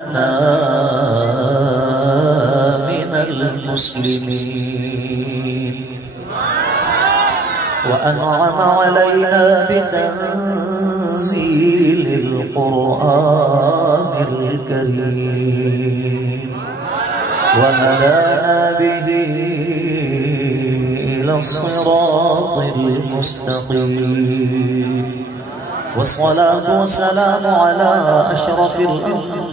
من المسلمين وأنعم علينا بتنزيل القرآن الكريم وهدانا به إلى الصراط المستقيم والصلاة والسلام على أشرف الأنبياء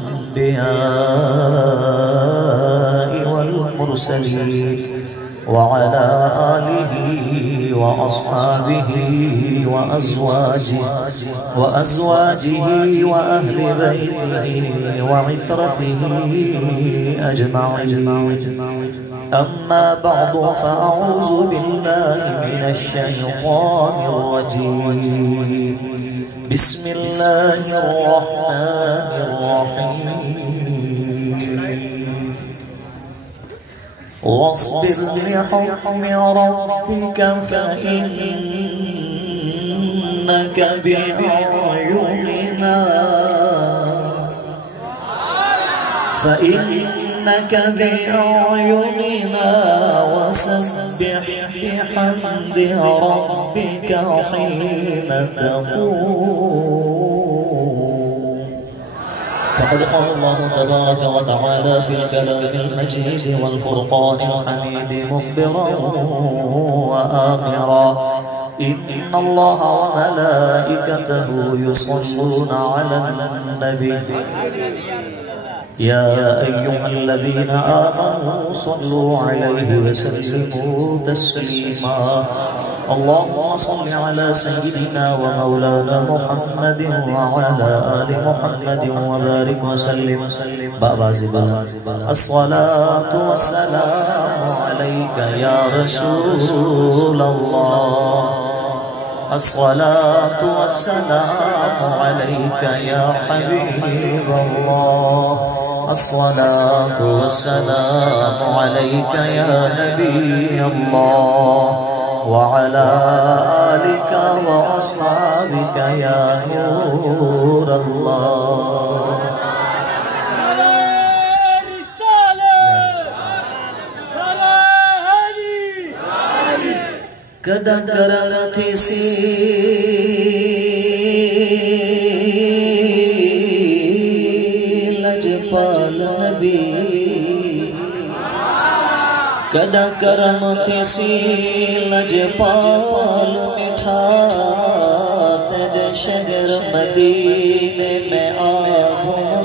والمرسلين وعلى آله وأصحابه وأزواجه وأهل بيته وعترته أجمعين أما بعد فأعوذ بالله من الشيطان الرجيم بسم الله الرحمن الرحيم واصبر لحكم ربك فإنك بأعيننا وسبح بحمد ربك حين تقوم فقد قال الله تبارك وتعالى في الكلام المجيد والفرقان الحميد مخبرا وآمرا إن الله وملائكته يصلون على النبي يا أيها الذين آمنوا صلوا عليه وسلموا تسليما اللهم صل على سيدنا ومولانا محمد وعلى آل محمد وبارك وسلم بابا زبلا الصلاة والسلام عليك يا رسول الله الصلاة والسلام عليك يا حبيب الله الصلاة والسلام عليك يا نبي الله وعلى آلك وأصحابك يا نور الله kadang karati si lajpal nabi kadang karati si lajpal mitha tere shahr madine mein aabun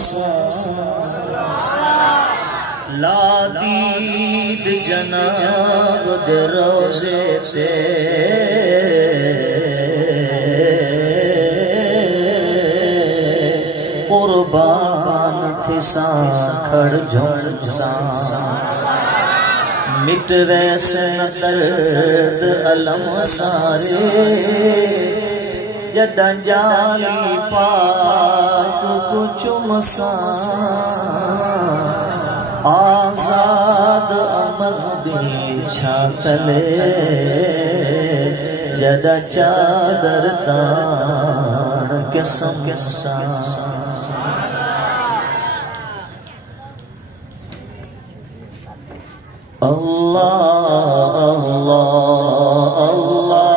لا دید جناب دے روزے سے قربان تھی سان کھڑ جھن سان مٹ ویسے درد علم سارے جدن جالی پاک کچھ مسان آزاد عمل دی چھاتلے جدا چادر تان قسم اللہ اللہ اللہ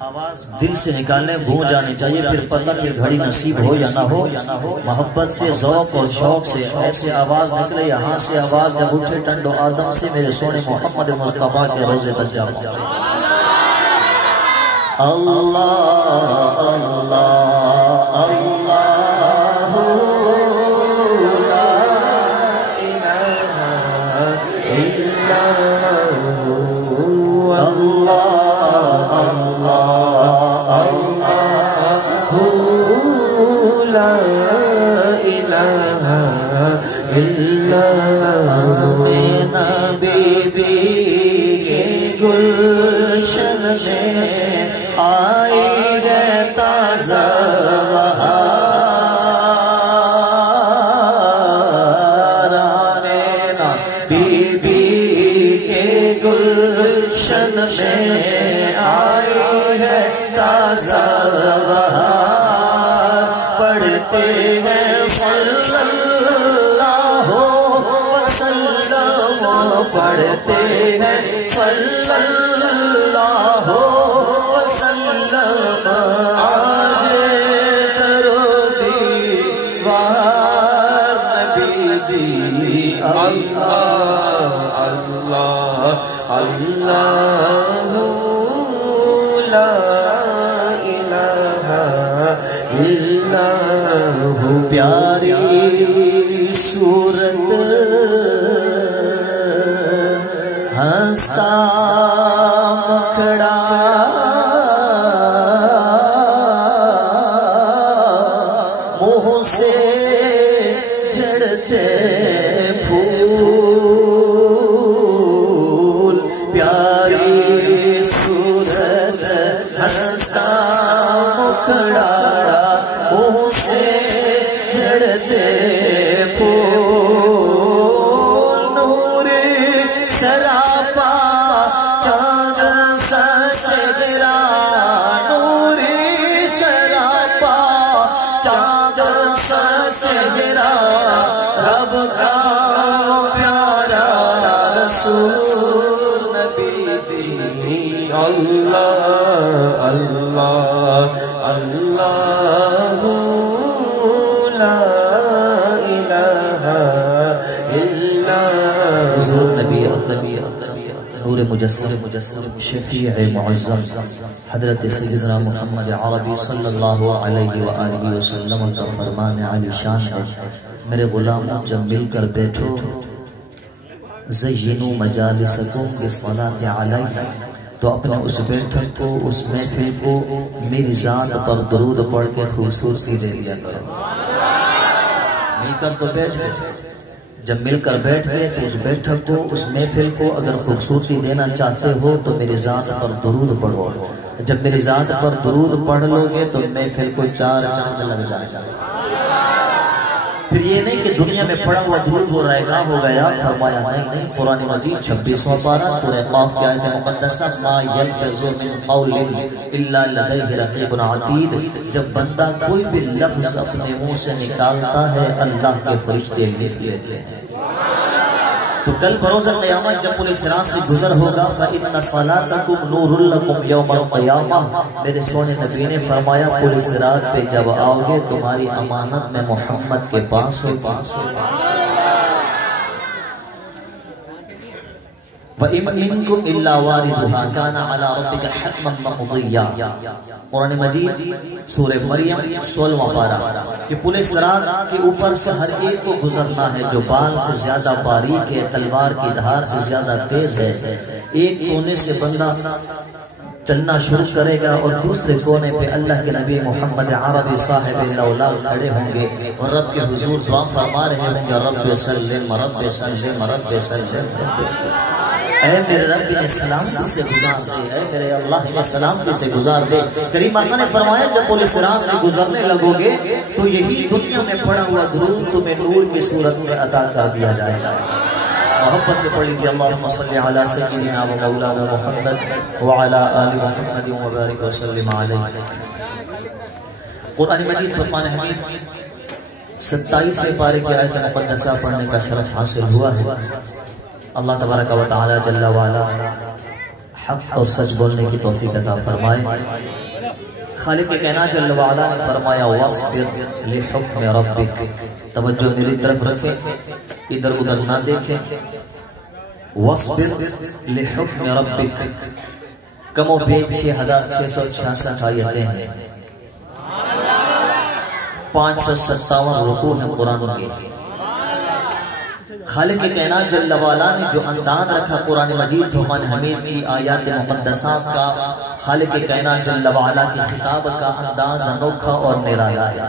آواز دل سے نکالنے گونج جانے چاہیے پھر پتہ کہ گھڑی نصیب ہو یا نہ ہو محبت سے ذوق اور شوق سے ایسے آواز نکلے یہاں سے آواز جب اٹھے ٹنڈو آدم سے میرے سونے محمد مصطفیٰ کے روزے تک جاؤ اللہ اللہ اللہ لا الہ الا اللہ اللہ اللہ لا الہ الا نبی کے گلشن میں آئی گئے تازہ بہار بی بی کے گلشن میں تازہ بہار پڑھتے ہیں صلی اللہ وسلم پڑھتے ہیں صلی اللہ وسلم آج درود دیوار نبی جی اللہ اللہ اللہ لا الہ الا ہو پیاری صورت ہنستا کھڑا منہ سے جھڑتے پھول پیاری صورت ہنستا کھڑا منہ سے جھڑتے پھول نور سراپا چاند سسگرا نور سراپا چاند سسگرا رب کا پیارا رسول نبی جی اللہ اللہ اللہ لا الہ الا حضور نبی نور مجسم شفیع معظم حضرت سیدنا محمد عربی صلی اللہ علیہ وآلہ وسلم کا فرمان عالی شان ہے میرے غلاموں جب مل کر بیٹھو زینوا مجالسکم بالصلاۃ علی تو اپنے اس بیٹھک کو اس محفل کو میری ذات پر درود پڑھ کے خوبصورتی دے دیا کرو مل کر تو بیٹھ گئے جب مل کر بیٹھ گئے تو اس بیٹھک کو اس محفل کو اگر خوبصورتی دینا چاہتے ہو تو میری ذات پر درود پڑھو جب میری ذات پر درود پڑھ لو گے تو محفل کو 4 چاند لگ جائے گا پھر یہ نہیں کہ دنیا میں پڑھا ہوا درود وہ رائے گاہ ہو گیا فرمایا نہیں قرآن مجید 26واں پارہ سورہ قاف کی آیت مقدسہ ما یلفظ من قول الا لدیہ رقیب عتید جب بندہ کوئی بھی لفظ اپنے منہ سے نکالتا ہے اللہ کے فرشتے لکھ لیتے ہیں تو کل بروز قیامت جب پولیس صراط سے گزر ہوگا فَإِنَّ صَلَاتَكُمْ نُورٌ لَكُمْ يَوْمَ الْقِيَامَةِ میرے سونے نبی نے فرمایا پولیس صراط پہ جب آؤ گے تمہاری امانت میں محمد کے پاس ہو وَإِمْكُمْ إِلَّا وَارِدُهَا كَانَ عَلَىٰ رَبِّكَ حَتْمًا مَّقْضِيًّا قرآن مجید سورہ مریم 16واں پارہ کہ پولیس صراط کے اوپر سے ہر ایک کو گزرنا ہے جو بال سے زیادہ باریک ہے تلوار کی دھار سے زیادہ تیز ہے ایک کونے سے بندہ چلنا شروع کرے گا اور دوسرے کونے پہ اللہ کے نبی محمد عربی صاحب الاولاد کھڑے ہوں گے اور رب کے حضور دعا فرما رہے ہوں گے رب سلم رب سلم رب سلم اے میرے رب نے سلامتی سے گزار دے اے میرے اللہ نے سلامتی سے گزار دے کریم آقا نے فرمایا جب پولیس صراط سے گزرنے لگو گے تو یہی دنیا میں پڑا ہوا درود تمہیں نور کی صورت میں عطا کر دیا جائے گا محبت سے پڑھ لیجیے اللہم صلی علی سیدنا و مولانا محمد وعلی آل محمد وبارک وسلم علیہ قرآن مجید فرقان حمید 27 پارے کی آیت مقدسہ پڑھنے کا شرف حاصل ہوا ہے اللہ تبارک و تعالی جل وعلا حق اور سچ بولنے کی توفیق عطا فرمائے خالق کائنات جل وعلا نے فرمایا واصبر لحکم ربک توجہ میری طرف رکھیں ادھر ادھر نہ دیکھیں واصبر لحکم ربک کم و بیش 6666 آیتیں ہیں 557 رکوع ہیں قرآن کے خالق کائنات جل وعلا نے جو انداز رکھا قرآن مجید فرقان حمید کی آیات مقدسات کا خالق کائنات جل وعلا کی خطاب کا انداز انوکھا اور نرالا ہے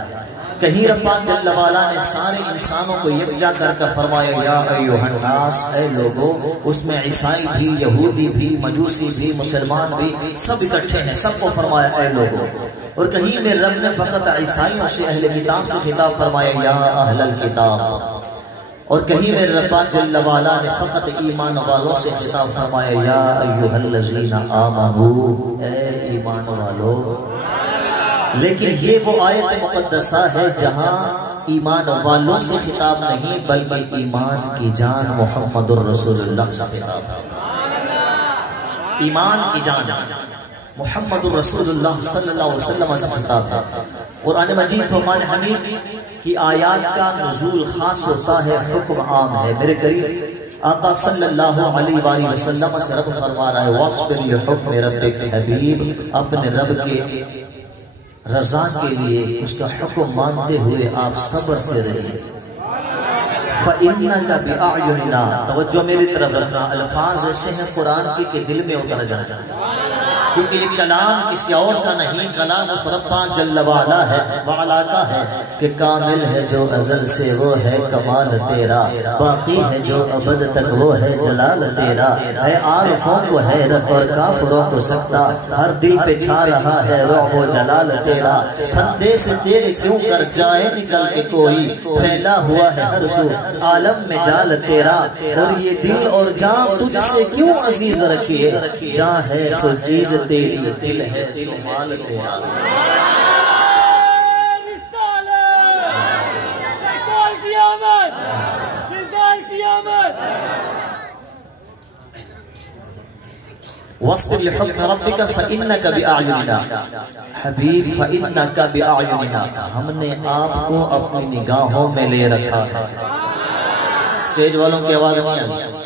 کہیں رب پاک جل وعلا نے سارے انسانوں کو یکجا کر فرمایا یا ایھا الناس اے لوگو اس میں عیسائی بھی یہودی بھی مجوسی بھی مسلمان بھی سب اکٹھے ہیں سب کو فرمایا اے لوگو اور کہیں میں رب نے فقط عیسائیوں سے اہل کتاب سے خطاب فرمایا یا اہل الکتاب اور کہیں میرے رب جل وعلا نے فقط ایمان والوں سے خطاب فرمایا یا ایھا الذین آمنوا اے ایمان والو لیکن یہ وہ آیت مقدسہ ہے جہاں ایمان والوں سے خطاب نہیں بلکہ ایمان کی جان محمد الرسول اللہ سے خطاب ہے۔ ایمان کی جان محمد الرسول اللہ صلی اللہ علیہ وسلم سے خطاب ہے۔ قرآن مجید فرمان حمید کی آیات کا نزول خاص ہوتا ہے، حکم عام ہے۔ میرے قریب آقا صلی اللہ علیہ وآلہ وسلم سے رب فرما رہا ہے وَاصْبِرْ لِحُکْمِ رَبِّكَ حبیب، اپنے رب کے رضا کے لیے اس کا حکم مانتے ہوئے آپ صبر سے رہیے۔ فَإِنَّكَ بِأَعْيُنِنَا، توجہ میری طرف رکھنا، الفاظ ایسے ہیں قرآن کی کہ دل میں اتر جانا، کیونکہ یہ کلام کسی اور کا نہیں، کلام اس رب جل وعلا ہے، وعلا کا ہے کہ کامل ہے جو ازل سے وہ ہے کمال تیرا، باقی ہے جو ابد تک وہ ہے جلال تیرا، ہے عارفوں کو حیرت اور کافروں کو سکتا، ہر دل پہ چھا رہا ہے رعب و جلال تیرا، پھندے سے تیرے کیوں کر جائے نکل کے کوئی، پھیلا ہوا ہے ہر سو عالم میں جال تیرا، اور یہ دل اور جان تجھ سے کیوں عزیز رکھیے، جان ہے سو چیز تیری، دل ہے سو مال تیرا۔ وَاصْبِرْ لِحُکْمِ رَبِّكَ فَإِنَّكَ بِأَعْيُنِنَا، حبیب فَإِنَّكَ بِأَعْيُنِنَا، ہم نے آپ کو اپنی نگاہوں میں لے رکھا ہے۔ اسٹیج والوں کی آواز نہیں آنی،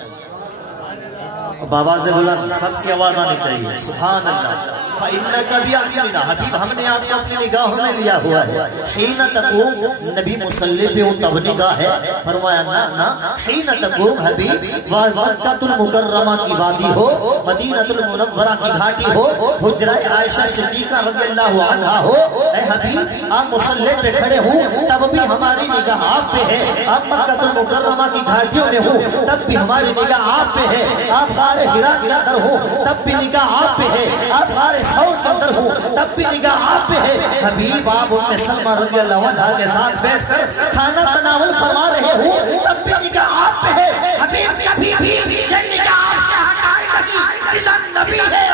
بابا سے بلند سب کی آواز آنی چاہیے، سبحان اللہ۔ فَإِنَّكَ بِأَعْيُنِنَا، حبیب ہم نے آپ کو اپنی نگاہوں میں لیا ہوا ہے۔ حین تقوم، نبی مصلی پہ تب نگاہ ہے، فرمایا نا حین تقوم حبیب، مکۃ المکرمہ کی وادی ہو، مدینہ المنورہ کی گھاٹی ہو، حجرہ عائشہ صدیقہ رضی اللہ عنہا ہو، اے حبیب آپ مصلی پہ کھڑے ہوں تب بھی ہماری نگاہ آپ پہ ہے، آپ مکۃ المکرمہ کی گھاٹیوں میں ہوں تب بھی ہماری نگاہ آپ پہ ہے، آپ غار حرا کے اندر ہوں تب بھی نگاہ آپ پہ ہے، آپ غار سور کے اندر ہوں تب بھی نگاہ آپ پہ ہے، حبیب آپ ام سلمہ رضی اللہ عنہا کے ساتھ بیٹھ کر کھانا تناول فرما رہے ہوں تب بھی نگاہ آپ پہ ہے، حبیب کبھی بھی یہ نگاہ آپ سے ہٹائے نہیں، جدھر نبی ہے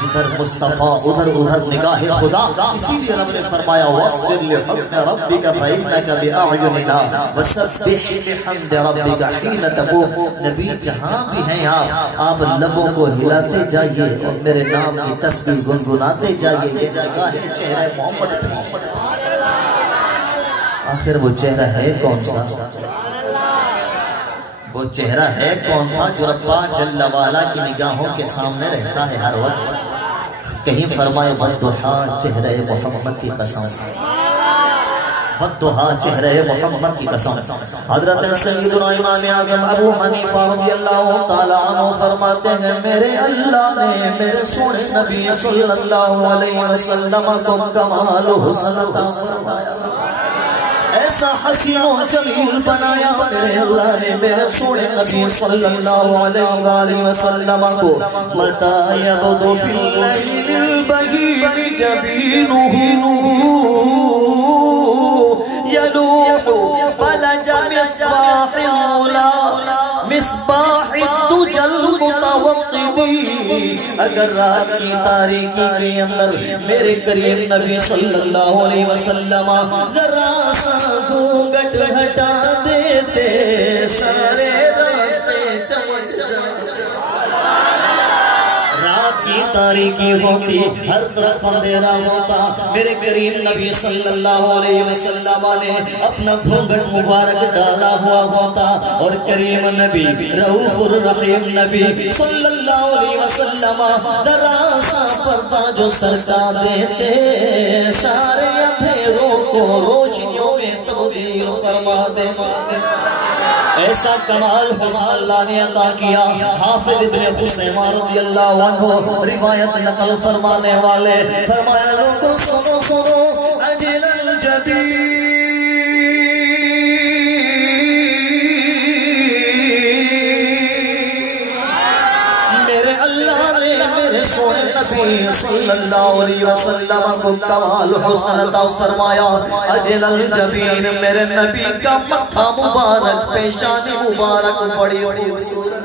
جدھر مصطفیٰ ادھر ادھر نگاہ خدا، اسی لیے رب نے فرمایا وَاصْبِرْ لِحُکْمِ رَبِّكَ فَإِنَّكَ بِأَعْيُنِنَا وَسَبِّحْ بِحَمْدِ رَبِّكَ حِینَ تَقُومُ، نبی جہاں بھی ہیں آپ لبوں کو ہلاتے جائیے اور میرے نام کی تسبیح گنگناتے جائیے، یہ جگہ ہے چہرہ محمد پہ۔ آخر وہ چہرہ ہے کون سا؟ وہ چہرہ ہے کون سا جو رب جل وعلا کی نگاہوں کے سامنے رہتا ہے ہر وقت؟ کہیں فرمائے وَالضُّحَىٰ، چہرہ محمد کی قسم، وَالضُّحَىٰ چہرہ محمد کی قسم۔ حضرت سیدنا امام اعظم ابو حنیفہ رضی اللہ تعالیٰ عنہ فرماتے ہیں میرے اللہ نے میرے سونے نبی صلی اللہ علیہ وسلم کو کمال حسن عطا فرمایا، ایسا حسین و جمیل بنایا میرے اللہ نے میرے سونے نبی صلی اللہ علیہ وسلم کو، مَتَى يَغْدُو فِي اللَّيْلِ الْبَهِيمِ جَبِينُهُ يَلُوحُ بَلَجَ مِصْبَاحِ الْعُلَى مصباح الدجى المتوقد، اگر رات کی تاریکی کے اندر میرے کریم نبی صلی اللہ علیہ وسلم ذرا سا گھونگھٹ ہٹا دیتے سارے راستے سمجھ جاتے، رات کی تاریکی ہوتی ہر طرف اندھیرا ہوتا، میرے کریم نبی صلی اللہ علیہ وسلم نے اپنا گھونگھٹ مبارک ڈالا ہوا ہوتا، اور کریم نبی رؤوف الرحیم نبی صلی اللہ علیہ وسلم ذرا سا پردہ جو سرکا دیتے سارے اندھیروں کو روشنیوں میں تبدیل فرما دیتے۔ ایسا کمال حسن اللہ نے عطا کیا۔ حافظ ابن خزیمہ رضی اللہ عنہ روایت نقل فرمانے والے فرمایا لوگوں سنو سنو اجل الجدید، میرے اللہ نے میرے سونے نبی صلی اللہ علیہ وسلم کو کمال حسن عطا فرمایا۔ اجل الجبین، میرے نبی کا متھا مبارک، پیشانی مبارک بڑی خوبصورت،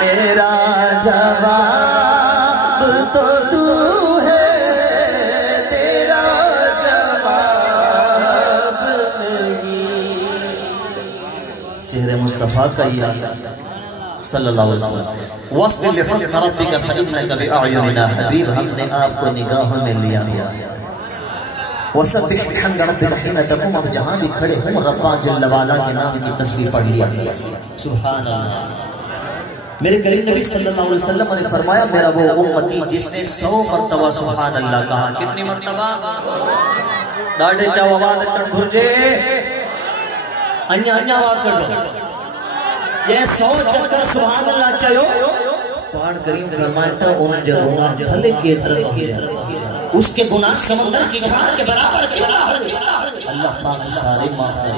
میرا جواب تو تو ہے، تیرا جواب نہیں۔ چہرے مصطفیٰ کا یہ صلی اللہ علیہ وسلم، وَاصْبِرْ لِحُكْمِ رَبِّكَ فَإِنَّكَ بِأَعْيُنِنَا حبیب، ہم نے آپ کو نگاہوں میں لیا۔ وَسَبِّحْ بِحَمْدِ رَبِّكَ حِينَ تَقُومُ، اب جہاں بھی کھڑے ہوں رب جل وعلا کے نام کی تسبیح پڑھ لیا۔ سبحان اللہ۔ میرے کریم نبی صلی اللہ علیہ وسلم نے فرمایا میرا وہ امتی جس نے 100 مرتبہ سبحان اللہ کہا۔ کتنی مرتبہ؟ ڈاڑے چاو آواز چڑھ بھرجے انیا انیا آواز کر دو، یہ 100 چکر سبحان اللہ چاہو پاڑ کریم فرمایا تھا ان جرونہ بھلے کی طرف ہو جائے، اس کے گناہ سمندر کی جھاڑ کے برابر کیا۔ اللہ پاک سارے ماہر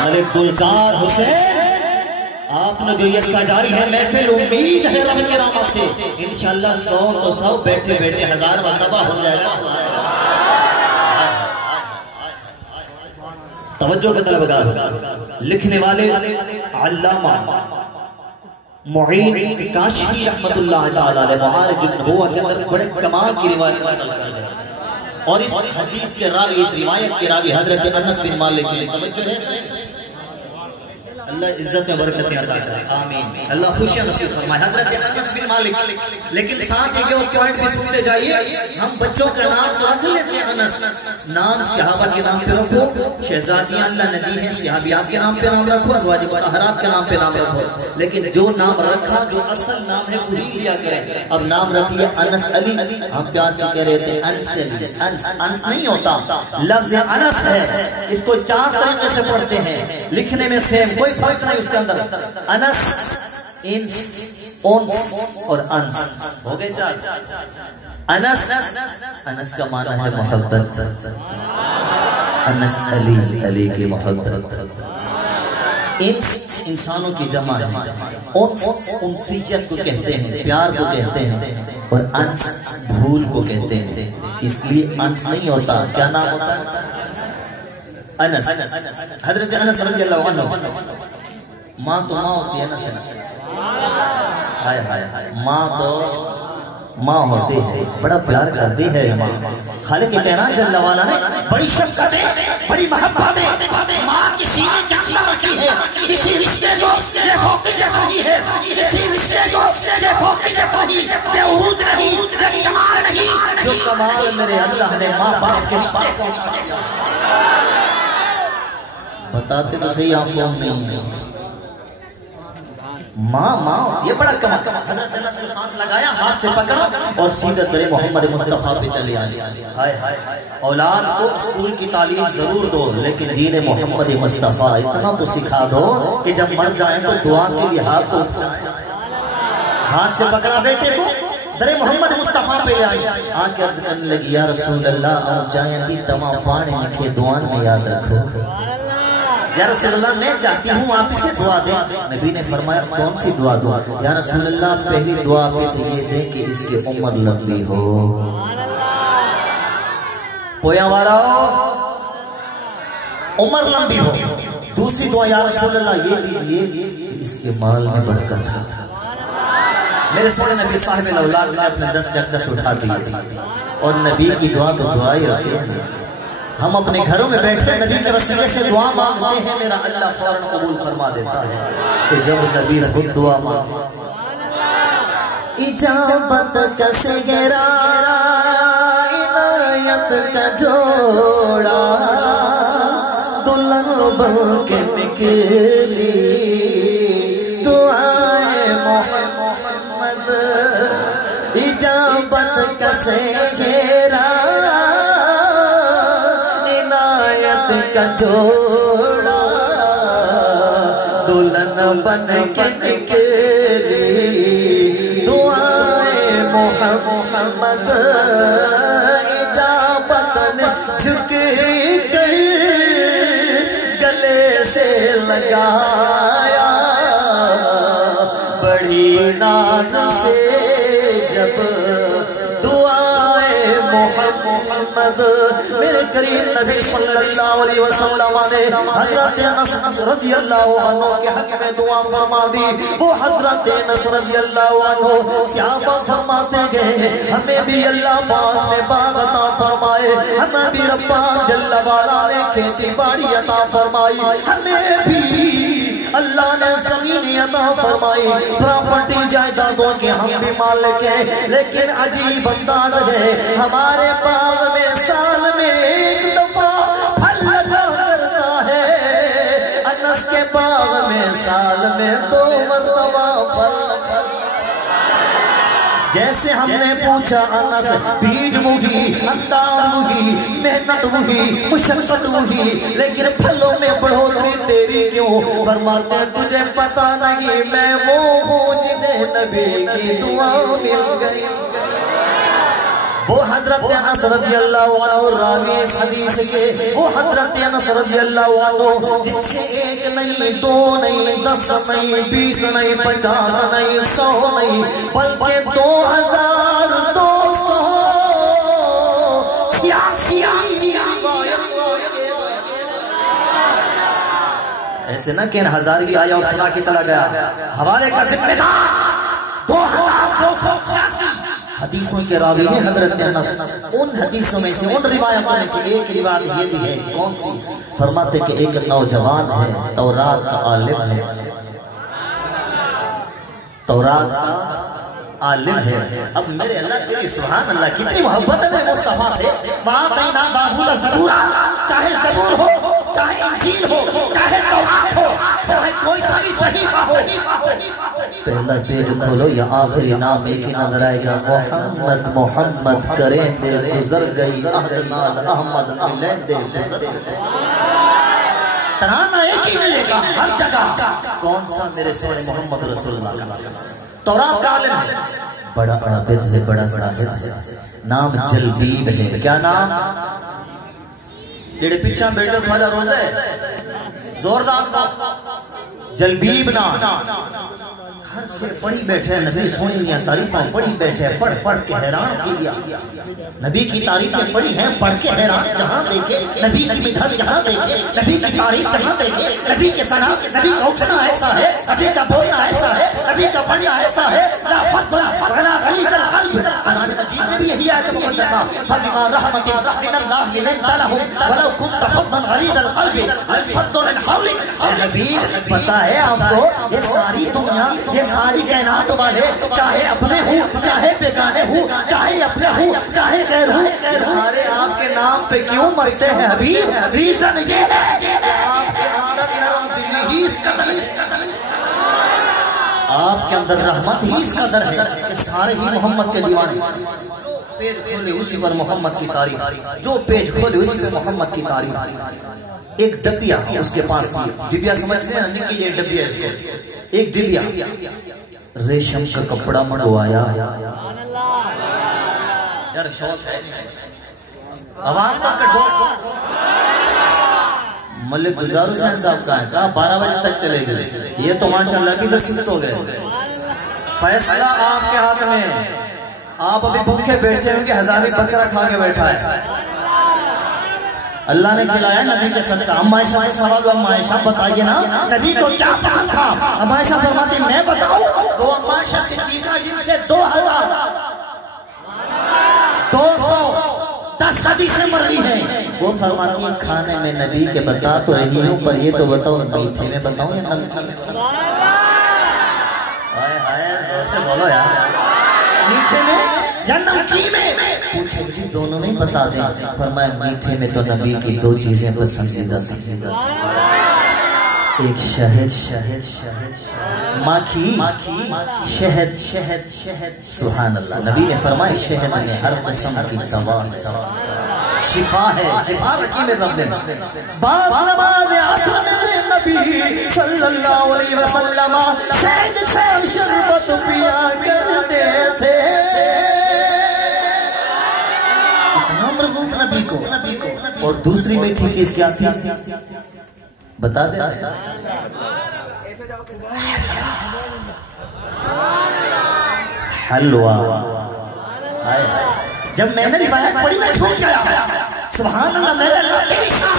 ملک گلزار حسین، آپ نے جو یہ سجائی ہے محفل، امید ہے رب کے رحمت سے انشاءاللہ 100 تو 100 بیٹھے بیٹھے 1000 مرتبہ ہو جائے گا۔ توجہ کا طلبگار، لکھنے والے علامہ معین کاشفی رحمت اللہ تعالی علیہ معارج النبوہ کے اندر بڑے کمال کی روایت نقل کر گئے، اور اس حدیث کے راوی، اس روایت کے راوی حضرت انس بن مالک نے توجہ ہے، اللہ عزت میں برکتیں عطا کرے، آمین، اللہ خوشیاں نصیب فرمائے۔ حضرت انس بن مالک، لیکن ساتھ یہ پوائنٹ بھی سنتے جائیے، ہم بچوں کا نام تو رکھ لیتے ہیں انس، نام صحابہ کے نام پہ رکھو، شہزادیاں اللہ نے دی ہیں، صحابیات کے نام پہ نام رکھو، ازواج مطہرات کے نام پہ نام رکھو، لیکن جو نام رکھا جو اصل نام ہے وہی لیا کریں۔ اب نام رکھیے انس علی، ہم پیار سے کہہ رہے تھے انس علی، انس نہیں ہوتا، لفظ انس ہے، اس کو 4 طریقے سے پڑھتے ہیں، لکھنے میں سیم، کوئی فرق نہیں اس کے اندر، انس، انس، اونس اور انس ہو گئے 4۔ انس، انس کا معنی ہے محبت، انس علی، علی کی محبت، انس انسانوں کی جمع ہے، اونس انسیت کو کہتے ہیں، پیار کو کہتے ہیں، اور انس بھول کو کہتے ہیں، اس لیے انس نہیں ہوتا، کیا نام ہوتا ہے؟ انس۔ حضرت انس رضی اللہ عنہ، ماں تو ماں ہوتی ہے نا، ہائے ہائے ہائے، ماں تو ماں ہوتی ہے، بڑا پیار کرتی ہے ماں۔ خالق کائنات جل وعلا نے بڑی شفقت ہے، بڑی محبت ہے، ماں کی سینے کے اندر رکھی ہے، کسی رشتے کو یہ فوقیت نہیں ہے، کسی رشتے کو یہ فوقیت نہیں، یہ عروج نہیں، یہ کمال نہیں، جو کمال میرے اللہ نے ماں باپ کے رشتے کو بتاتے تو صحیح آنکھوں میں ماں یہ بڑا کمال۔ حضرت اللہ سے ساتھ لگایا، ہاتھ سے پکڑا اور سیدھا در محمد مصطفیٰ پہ چلے آئے۔ اولاد کو اسکول کی تعلیم ضرور دو، لیکن دین محمد مصطفیٰ اتنا تو سکھا دو کہ جب مر جائیں تو دعا کے لیے ہاتھ کو اٹھائیں۔ ہاتھ سے پکڑا بیٹے کو، در محمد مصطفیٰ پہ آئی، آنکھ عرض کرنے لگی یا رسول اللہ آپ جائیں تھی تمام پانے لکھے دعان میں یاد رکھو۔ یا رسول اللہ میں چاہتی ہوں آپ اسے دعا دیں۔ نبی نے فرمایا کون سی دعا دوں؟ یا رسول اللہ پہلی دعا آپ اسے یہ دیں کہ اس کی عمر لمبی ہو۔ پویا وارا عمر لمبی ہو۔ دوسری دعا یا رسول اللہ یہ دیجئے کہ اس کے مال میں برکت ہے۔ میرے سونے نبی صاحب الاولاد نے اپنے دست اقدس اٹھا دی، اور نبی کی دعا تو دعائی ہوتی ہے۔ ہم اپنے گھروں میں بیٹھے نبی کے وسیلے سے دعا مانگتے ہیں، میرا اللہ فوراً قبول فرما دیتا ہے کہ جب نبی خود دعا مانگتے اجابت کا سگرا عنایت کا جوڑا دلہن بن کے نکلی دعائے محمد، اجابت کا سگرا کا جوڑا دلہن بن کے نکلی دعائے محمد، اجابت نے جھک کر گلے سے لگایا، بڑی ناز سے جب دعائے محمد میرے کریم نبی صلی اللہ علیہ وسلم نے حضرت انس رضی اللہ عنہ کے حق میں دعا فرما دی. وہ حضرت انس رضی اللہ عنہ صحابہ فرماتے گئے ہمیں بھی اللہ پاک نے باغ عطا فرمائے, ہمیں بھی رب جل وعلا نے کھیتی باڑی عطا فرمائی, ہمیں بھی اللہ نے زمین عطا فرمائی, پراپرٹی جائیدادوں کے ہم بھی مالک ہیں. لیکن عجیب انداز ہے ہمارے باغ میں سال میں ایک دفعہ پھل لگا کرتا ہے, انس کے باغ میں سال میں 2 مرتبہ پھل لگا. جیسے ہم نے پوچھا انس بیج ہوگی, اندار ہوگی, محنت ہوگی, مشقت ہوگی, لیکن پھلوں میں بڑھوتری تیری کیوں؟ فرماتے تجھے پتا نہیں میں وہ ہوں جنہیں نبی کی دعا مل گئی. وہ حضرت انس رضی اللہ عنہ راوی اس حدیث کے, وہ حضرت انس رضی اللہ عنہ جن سے 1 نہیں 2 نہیں 10 نہیں 20 نہیں 50 نہیں 100 نہیں بلکہ 2286 ایسے نہ کہ 1000 کی آیا اور سنا کے چلا گیا. حوالے کا ذمہ دار 2286 حدیثوں کے راوی ہیں حضرت انس. ان حدیثوں میں سے, ان روایتوں میں سے ایک روایت یہ بھی ہے, کون سی؟ فرماتے کہ ایک نوجوان ہے, تورات کا عالم ہے, تورات کا عالم ہے. اب میرے اللہ تیری سبحان اللہ کتنی محبت ہے میرے مصطفیٰ سے. وَآتَيْنَا دَاوُودَ زَبُورًا, چاہے زبور ہو, چاہے انجیل ہو, چاہے تورات ہو, چاہے کوئی سا بھی صحیفہ ہو, پہلا پیج کھولو یا آخری نام ایک ہی نظر آئے گا, محمد محمد کریں دے گزر گئی احدناد احمد ملیں دے گزر گئی. ترانہ ایک ہی ملے گا ہر جگہ, کون سا؟ میرے سونے محمد رسول اللہ. تورات کا عالم ہے, بڑا عابد ہے, بڑا صاحب ہے, نام جلبیب ہے. کیا نام؟ جڑے پیچھا بیٹھے پھلا روزہ ہے زوردار جلبیب نام. ہر سے پڑھی بیٹھے نبی سونی یا تعریفیں پڑھی بیٹھے, پڑھ کے حیران کی گیا. نبی کی تعریفیں پڑھی ہیں, پڑھ کے حیران. جہاں دیکھے نبی کی مدحت, جہاں دیکھے نبی کی تعریف, جہاں دیکھے نبی کے ثنا, نبی کا اٹھنا ایسا ہے, نبی کا بولنا ایسا ہے, نبی کا پڑھنا ایسا ہے. لا فضل ولا غلیظ القلب. قرآن مجید میں بھی یہی آیت مقدسہ, فبما رحمت من اللہ لنت لهم ولو كنت فظا غلیظ القلب لانفضوا من حولك. نبی پتہ ہے آپ کو یہ ساری دنیا, یہ ساری کائنات والے, چاہے اپنے ہوں چاہے بیگانے ہوں, چاہے اپنے ہوں چاہے غیر ہوں, سارے آپ کے نام پہ کیوں مرتے ہیں حبیب؟ ریزن یہ ہے آپ کے اندر نرم دلی ہی اس قدر, آپ کے اندر رحمت ہی اس قدر ہے کہ سارے ہی محمد کے دیوانے. پیج کھولے اسی پر محمد کی تعریف, جو پیج کھولے اسی پر محمد کی تعریف. ایک ڈبیا اس کے پاس تھی, ڈبیا سمجھتے ہیں نکی یہ ڈبیا ہے اس کو, ایک ڈبیا ریشم کا کپڑا منگوایا. یار شوق ہے آواز تک کٹو. ملک گلزار حسین صاحب کا ہے, کہا 12 بجے تک چلے گئے. یہ تو ماشاءاللہ کی سسکت ہو گئے. فیصلہ آپ کے ہاتھ میں, آپ ابھی بھوکے بیٹھے ہیں کہ 1000 بکرا کھا کے بیٹھا ہے. اللہ نے کھلایا نبی کے صدقہ. ام عائشہ سے سوال ہوا, ام عائشہ بتائیے نا نبی کو کیا پسند تھا؟ ام عائشہ فرماتی میں بتاؤں. وہ ام عائشہ صدیقہ جن سے 2210 حدیثیں مروی ہیں, وہ فرماتی ہیں کھانے میں نبی کے بتا تو رہی ہوں, پر یہ تو بتاؤ میٹھے میں بتاؤں یا نمکین میں؟ ہائے ہائے زور سے بولو یار. میٹھے میں یا نمکین میں؟ پوچھے جی دونوں میں بتا دیں. فرمایا میٹھے میں تو نبی کی 2 چیزیں پسندیدہ تھیں, ایک شہد ماکھی, شہد سبحان اللہ. نبی نے فرمایا شہد میں ہر قسم کی دوا شفا ہے, شفا رکھی میں رب نے. بعد نماز عصر میرے نبی صلی اللہ علیہ وسلم شہد سے شربت پیا کرتے تھے. اتنا مرغوب نبی کو. اور دوسری میٹھی چیز کیا تھی بتا دیں؟ حلوہ. جب میں نے روایت پڑھی میں ٹھوک گیا، سبحان اللہ میرے اللہ تیری شان،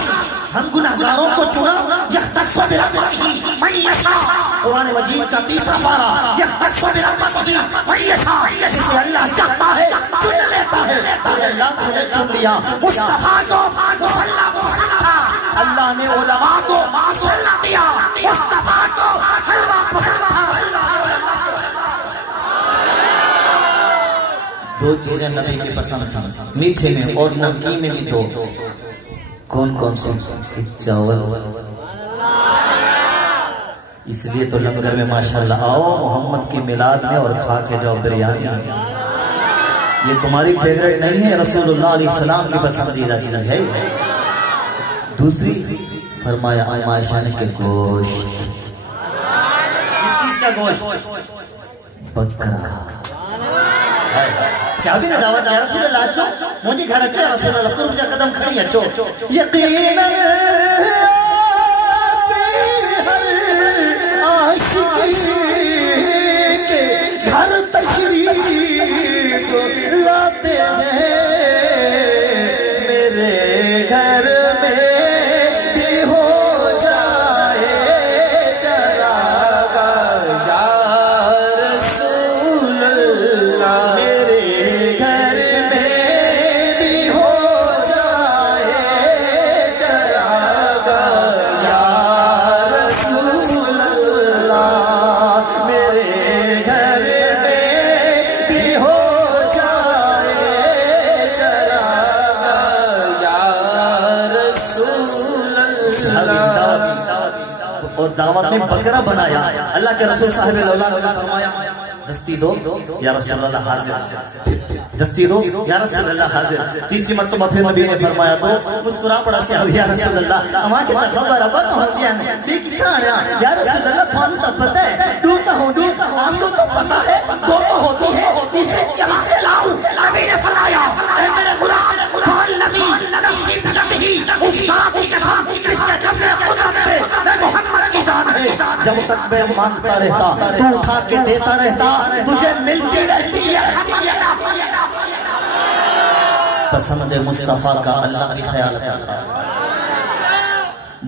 ہم گناہگاروں کو چنا، یختص برحمتہ من یشاء، قرآن مجید کا تیسرا پارہ، یختص برحمتہ من یشاء، جسے اللہ چاہتا ہے چن لیتا ہے، اللہ نے چن لیا مصطفیٰ کو اللہ نے علماء کو مسلط دیا، مصطفیٰ کو حلوہ پسند تھا۔ دو چیزیں نبی کی پسند، میٹھے میں اور نمکین میں بھی دو، کون کون سے؟ چاول، اس لیے تو لنگر میں ماشاءاللہ آؤ محمد کی میلاد میں اور کھا کے جاؤ بریانی، یہ تمہاری فیوریٹ نہیں ہے، رسول اللہ علیہ السلام کی پسندیدہ چیز ہے۔ دوسری فرمایا عائشہ نے کہ گوشت، اس چیز کا گوشت بکرا، صحابی نے دعوت دیا رسول اللہ اچھو مجھے گھر اچھو یا رسول اللہ قرب جا قدم کھڑی اچھو، یقیناً ہر عاشق کے گھر تشریف لاتے ہیں، میرے گھر میں بھی ہو جائے چراغا یا رسول اللہ، میرے گھر میں بھی ہو جائے چراغا یا رسول اللہ، میرے گھر میں بھی ہو جائے چراغا یا رسول اللہ۔ اور دعوت میں بکرا بنایا، اللہ کے رسول صاحب الاولاد نے فرمایا دستی دو یا رسول اللہ حاضر، دستی دو یا رسول اللہ حاضر۔ تیسری مرتبہ پھر نبی نے فرمایا تو مسکرا پڑا صحابی یا رسول اللہ اما کے خبر اب نہ ہوتی ہے لیکن کھانا یا رسول اللہ تھانو تو پتہ ہے ڈوتا ہوں آپ کو تو پتہ ہے دو تو ہوتی ہے یہاں سے لاؤ۔ نبی نے فرمایا اے میرے غلام والذی نفسی بیدہ اس ذات کی قسم جس کے قبضے قدرت پہ میں محمد کی جان ہے، جب تک میں مانگتا رہتا تو اٹھا کے دیتا رہتا، تجھے ملتی رہتی ہے۔ پسند مصطفیٰ کا اللہ کی خیال کرتا ہے۔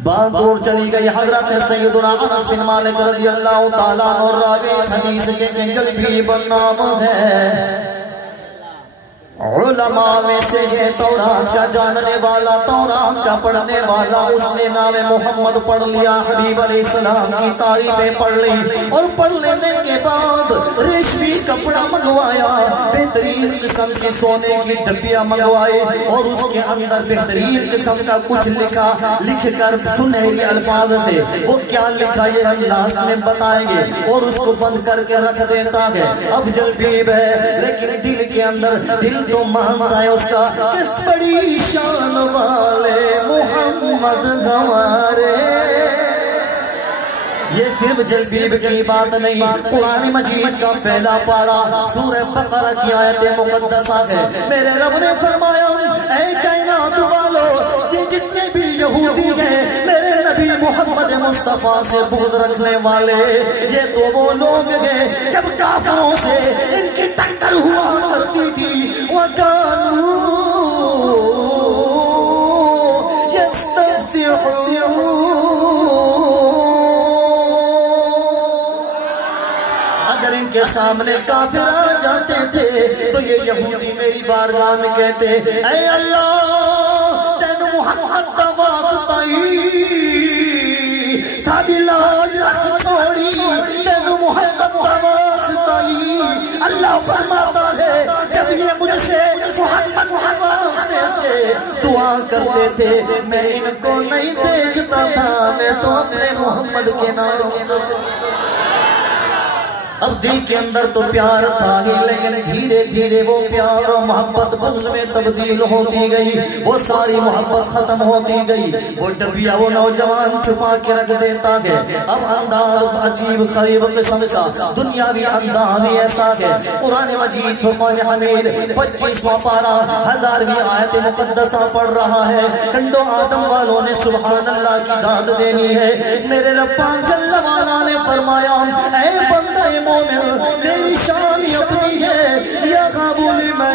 بات دور چلی گئی، حضرت سیدنا انس بن مالک رضی اللہ تعالیٰ عنہ راوی حدیث کے جلبیب نام ہے، علماء میں سے یہ تورات کا جاننے والا، تورات کا پڑھنے والا، اس نے نام محمد پڑھ لیا، حبیب علیہ السلام کی تعریفیں پڑھ لی، اور پڑھ لینے کے بعد ریشمی کپڑا منگوایا، بہترین قسم کی سونے کی ڈبیاں منگوائے، اور اس کے اندر بہترین قسم کا کچھ لکھ کر سنہری الفاظ سے، وہ کیا لکھا یہ ہم لاسٹ میں بتائیں گے، اور اس کو بند کر کے رکھ دیتا ہے۔ اب جلبیب ہے لیکن دل کے اندر دل تو مانتا ہے اس کا، کس بڑی شان والے محمد ہمارے۔ یہ صرف جلبیب کی بات نہیں، قرآن مجید کا پہلا پارہ سورہ بقرہ کی آیت مقدسہ ہے۔ میرے رب نے فرمایا اے کائنات والو، جتنے بھی یہودی ہیں میرے نبی محمد مصطفیٰ سے بغض رکھنے والے، یہ تو وہ لوگ ہیں جب کافروں سے ان کی ٹکر ہوا کرتی تھی، وَكَانُوا يَسْتَفْزِعُونَ، اگر ان کے سامنے کافر آ جاتے تھے تو یہ یہودی میری بارگاہ میں کہتے اے اللہ تینو محمد دا واسطائی ساری لاج رکھ چھوڑی، تینو محمد دا واسطائی۔ اللہ فرماتا ہے جب یہ مجھ سے محمد واسطے سے دعا کرتے تھے میں ان کو نہیں دیکھتا تھا، میں تو اپنے محمد کے نام۔ اب دل کے اندر تو پیار تھا ہی، لیکن دھیرے دھیرے وہ پیار و محبت بغض میں تبدیل ہوتی گئی، وہ ساری محبت ختم ہوتی گئی، وہ ڈبیا وہ نوجوان چھپا کے رکھ دیتا ہے۔ اب انداز عجیب غریب قسم کا دنیاوی انداز ایسا ہے، قرآن مجید فرقان حمید 25واں پارہ 1000ویں آیت مقدسہ پڑھ رہا ہے۔ کنڈو آدم والوں نے سبحان اللہ کی داد دینی ہے۔ میرے رب پاک جل وعلا نے فرمایا اے بندہ مومن میری شان اپنی ہے، یا قابل میں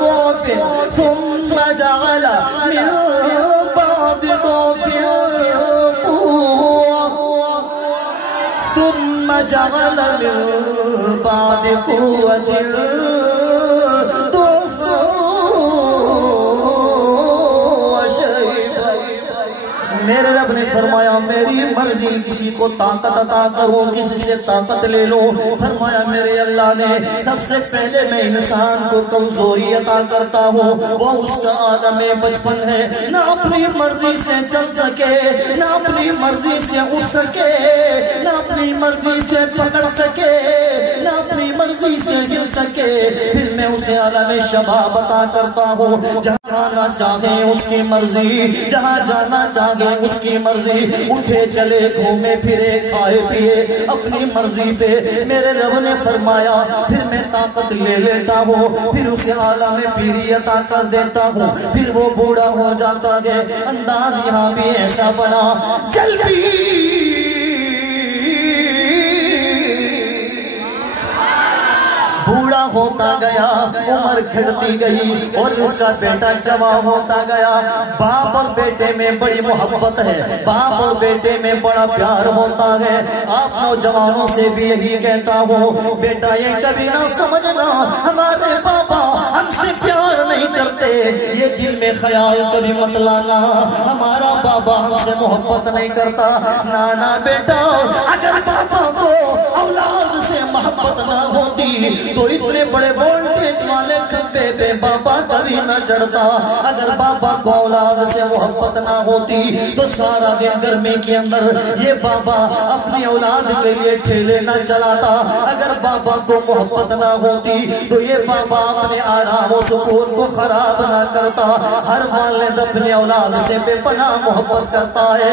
ضعف ثم جعل من بعد ضعف ثم جعل من بعد قوة ضعفا وشيبا۔ میرے رب نے فرمایا میری مرضی، کسی کو طاقت عطا کرو کسی سے طاقت لے لو۔ فرمایا میرے اللہ نے سب سے پہلے میں انسان کو کمزوری عطا کرتا ہوں، وہ اس کا عالم بچپن ہے، نہ اپنی مرضی سے چل سکے، نہ اپنی مرضی سے اٹھ سکے، نہ اپنی مرضی سے پکڑ سکے، نہ اپنی مرضی سے ہل سکے۔ پھر میں اسے عالم شباب عطا کرتا ہوں، جہاں جانا چاہے اس کی مرضی، جہاں جانا چاہے اس کی مرضی، اٹھے چلے گھومے پھرے کھائے پیے اپنی مرضی پہ۔ میرے رب نے فرمایا پھر میں طاقت لے لیتا ہوں، پھر اسے عالم پیری عطا کر دیتا ہوں، پھر وہ بوڑھا ہو جاتا ہے۔ انداز یہاں بھی ایسا بنا، جلدی بوڑھا ہوتا گیا، عمر کھڑتی گئی اور اس کا بیٹا جوان ہوتا گیا۔ باپ اور بیٹے میں بڑی محبت ہے، باپ اور بیٹے میں بڑا پیار ہوتا ہے۔ آپ نوجوانوں سے بھی یہی کہتا ہوں، بیٹا یہ کبھی نہ سمجھنا ہمارے بابا ہم سے پیار نہیں کرتے، یہ دل میں خیال کبھی مت لانا ہمارا بابا ہم سے محبت نہیں کرتا۔ نانا بیٹا اگر بابا کو اولاد سے محبت نہ ہوتی تو اتنے بڑے وولٹیج والے کھمبے پہ بابا کبھی نہ چڑھتا۔ اگر بابا کو اولاد سے محبت نہ ہوتی تو سارا دن گرمی کے اندر یہ بابا اپنی اولاد کے لیے ٹھیلے نہ چلاتا۔ اگر بابا کو محبت نہ ہوتی تو یہ بابا اپنے آرام و سکون کو خراب نہ کرتا۔ ہر والد اپنے اولاد سے بے پناہ محبت کرتا ہے۔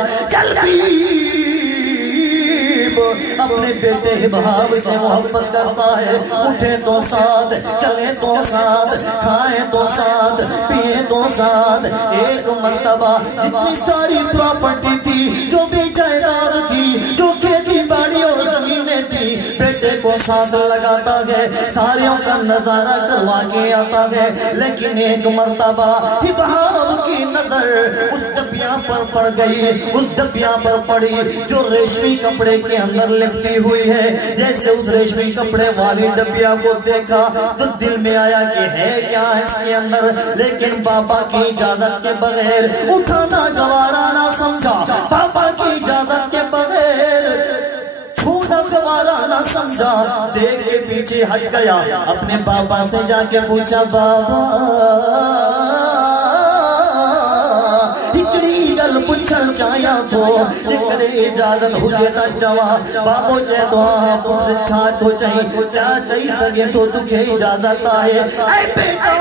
اپنے بیٹے ہبہاب سے محبت کرتا ہے، اٹھے تو ساتھ، چلے تو ساتھ، کھائیں تو ساتھ، پیئے تو ساتھ۔ ایک مرتبہ جتنی ساری پراپرٹی تھی، جو بھی جائیداد تھی، جو کھیتی باڑی اور زمینیں تھی، بیٹے کو ساتھ لگاتا ہے، ساریوں کا نظارہ کروا کے آتا ہے۔ لیکن ایک مرتبہ ہبہاب کی نظر اس ڈبیاں پر پڑ گئی، اس ڈبیاں پر پڑی جو ریشمی کپڑے کے اندر لپٹی ہوئی ہے۔ جیسے اس ریشمی کپڑے والی ڈبیا کو دیکھا تو دل میں آیا کہ ہے کیا اس کے اندر، لیکن بابا کی اجازت کے بغیر اٹھانا گوارا نہ سمجھا، بابا کی اجازت کے بغیر چھونا گوارا نہ سمجھا۔ دیکھ کے پیچھے ہٹ گیا، اپنے بابا سے جا کے پوچھا بابا ہکڑی گل پوچھ پوچھنا چاہیا تو جکر اجازت ہو جیتا چوا بابو چاہ دعا پتر چھا تو چاہی سگے تو تکھے اجازت آئے اے بیٹا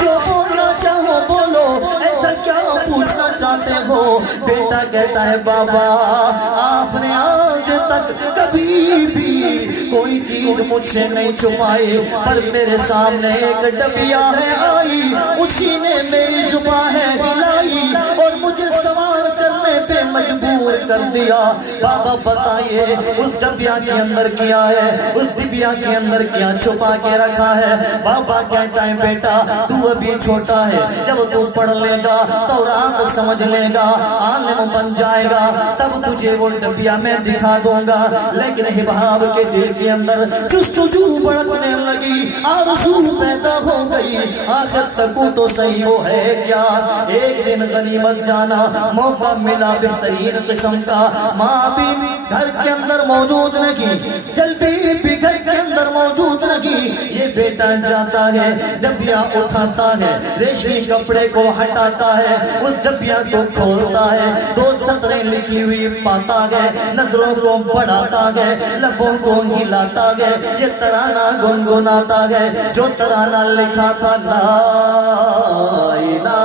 جو بولنا چاہو بولو ایسا کیا پوچھنا چاہتے ہو بیٹا کہتا ہے بابا آپ نے آج تک کبھی بھی کوئی چیز مجھ سے نہیں چھپائی پر میرے سامنے ایک ڈبیا ہے آئی اسی نے میری زبان ہے ہلائی اور مجھے سوال کرنے پہ مجبور کر دیا بابا بتائیے اس ڈبیا کے اندر کیا ہے اس ڈبیا کے اندر کیا چھپا کے رکھا ہے بابا کہتا ہے بیٹا تو ابھی چھوٹا ہے جب تو پڑھ لے گا تورات سمجھ لے گا عالم بن جائے گا تب تجھے وہ ڈبیا میں دکھا دوں گا لیکن حباب کے دل کے اندر چو بڑکنے لگی آرزو پیدا ہو گئی آخر تک تو صحیح ہو ہے کیا ایک دن غنیمت جانا موقع ملا بہترین قسم کا ماں بھی گھر کے اندر موجود نہیں جلبی بھی گھر کے اندر موجود نہیں یہ بیٹا جاتا ہے ڈبیا اٹھاتا ہے ریشمی کپڑے کو ہٹاتا ہے اس ڈبیا کو کھولتا ہے دو سطریں لکھی ہوئی پاتا ہے نظروں کو بڑھاتا ہے لبوں کو ہلاتا ہے یہ ترانہ گنگناتا ہے جو ترانہ لکھا تھا لا الہ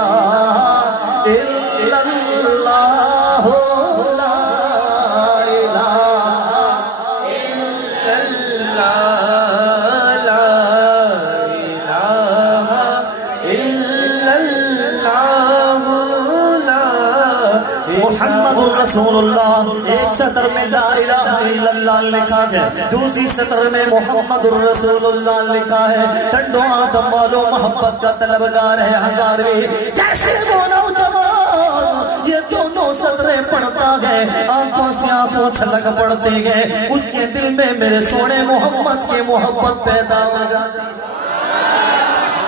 الا اللہ لا الہ الا اللہ لا الہ الا اللہ محمد الرسول اللہ ایک سطر میں لا الہ الا اللہ لکھا ہے دوسری سطر میں محمد الرسول اللہ لکھا ہے ٹھنڈو آدم والو محبت کا طلبگار ہے ہزارویں جیسے وہ نوجوان یہ دونوں سطریں پڑھتا ہے آنکھوں سے آنکھوں چھلک پڑتے گئے اس کے دل میں میرے سونے محمد کی محبت پیدا ہو جاتی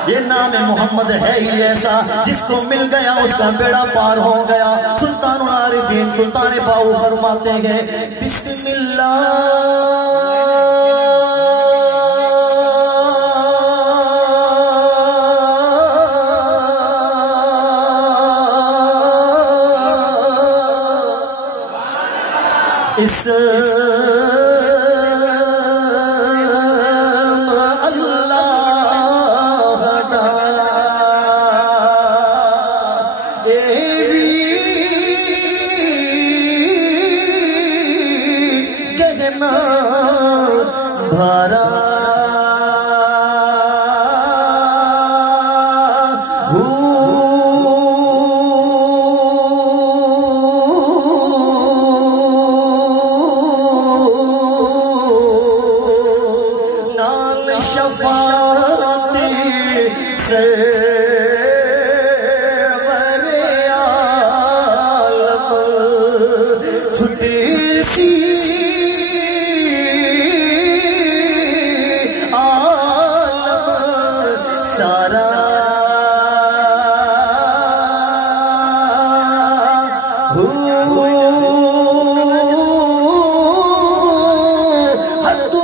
یہ نام محمد ہے ہی ایسا جس کو مل گیا اس کا بیڑا پار ہو گیا سلطان العارفین سلطان باؤ فرماتے گئے بسم اللہ اس بھارا نال شفاعت سرور عالم چھٹی سی سارا حد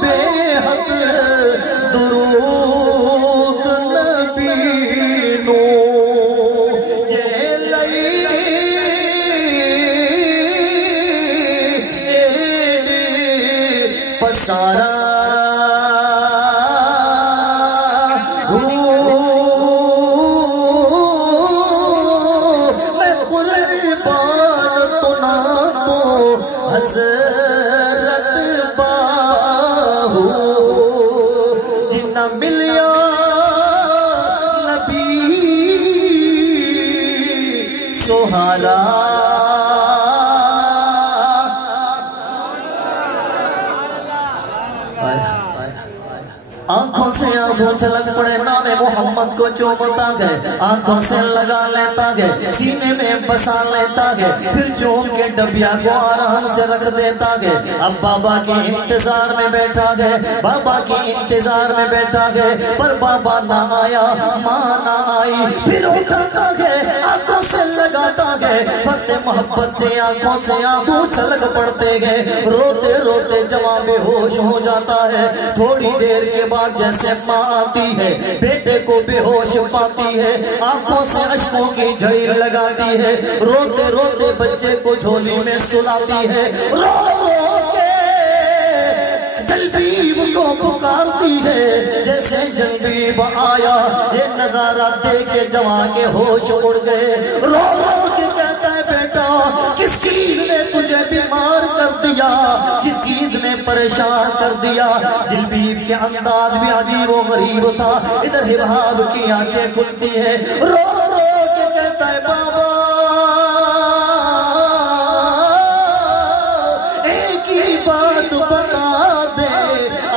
بے حد درود نبی نو یہ لئی پسارا حضرت باہو جنہ ملیا نبی سہارا آنکھوں سے آنکھوں چھلک پڑے نام محمد کو چومتا گئے آنکھوں سے لگا لیتا گئے سینے میں بسا لیتا گئے پھر چوم کے ڈبیا کو آرام سے رکھ دیتا گئے اب بابا کے انتظار میں بیٹھا گئے بابا کے انتظار میں بیٹھا گئے پر بابا نہ آیا ماں نہ آئی پھر اٹھاتا گئے آنکھوں سے لگاتا گئے فتح محبت سے آنکھوں چھلک پڑتے گئے روتے روتے جوان بے ہوش ہو جاتا ہے تھوڑی دیر کے بعد جیسے ماں آتی ہے بیٹے کو بے ہوش پاتی ہے، آنکھوں سے اشکوں کی جھڑی لگاتی ہے، روتے روتے بچے کو جھولی میں سلاتی ہے، رو رو کے جلبیب کو پکارتی ہے۔ جیسے جلبیب آیا یہ نظارہ دیکھ کے جوان کے ہوش اڑ گئے، رو رو کے کہتا ہے بیٹا کس چیز نے تجھے بیمار کر دیا، کس چیز نے پریشان کر دیا۔ جلبیب کے انداز بھی عجیب و غریب تھا، ادھر ہباب کی آنکھیں کھلتی ہیں، رو رو کے کہتا ہے بابا ایک ہی بات بتا دے،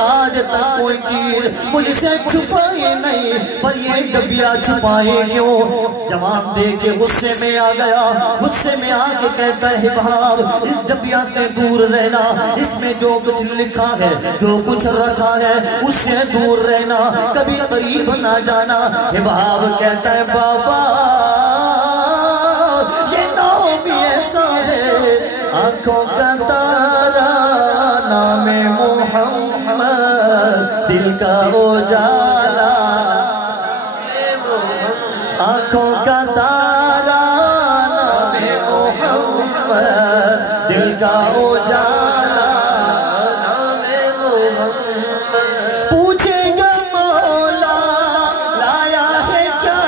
آج تک کوئی چیز مجھ سے چھپائی نہیں، پر یہ ڈبیا چھپائے کیوں؟ جوان دیکھ کے غصے میں آ گیا، غصے میں آ کے کہتا ہے ہباب اس ڈبیا سے دور رہنا، اس میں جو کچھ لکھا ہے جو کچھ رکھا ہے اس سے دور رہنا، کبھی قریب نہ جانا۔ ہباب کہتا ہے بابا یہ نام ایسا ہے، آنکھوں کا تارا نام محمد، دل کا اجالا آنکھوں کا تارا نام محمد، دل کا اجالا نام محمد۔ پوچھے گا مولا لایا ہے کیا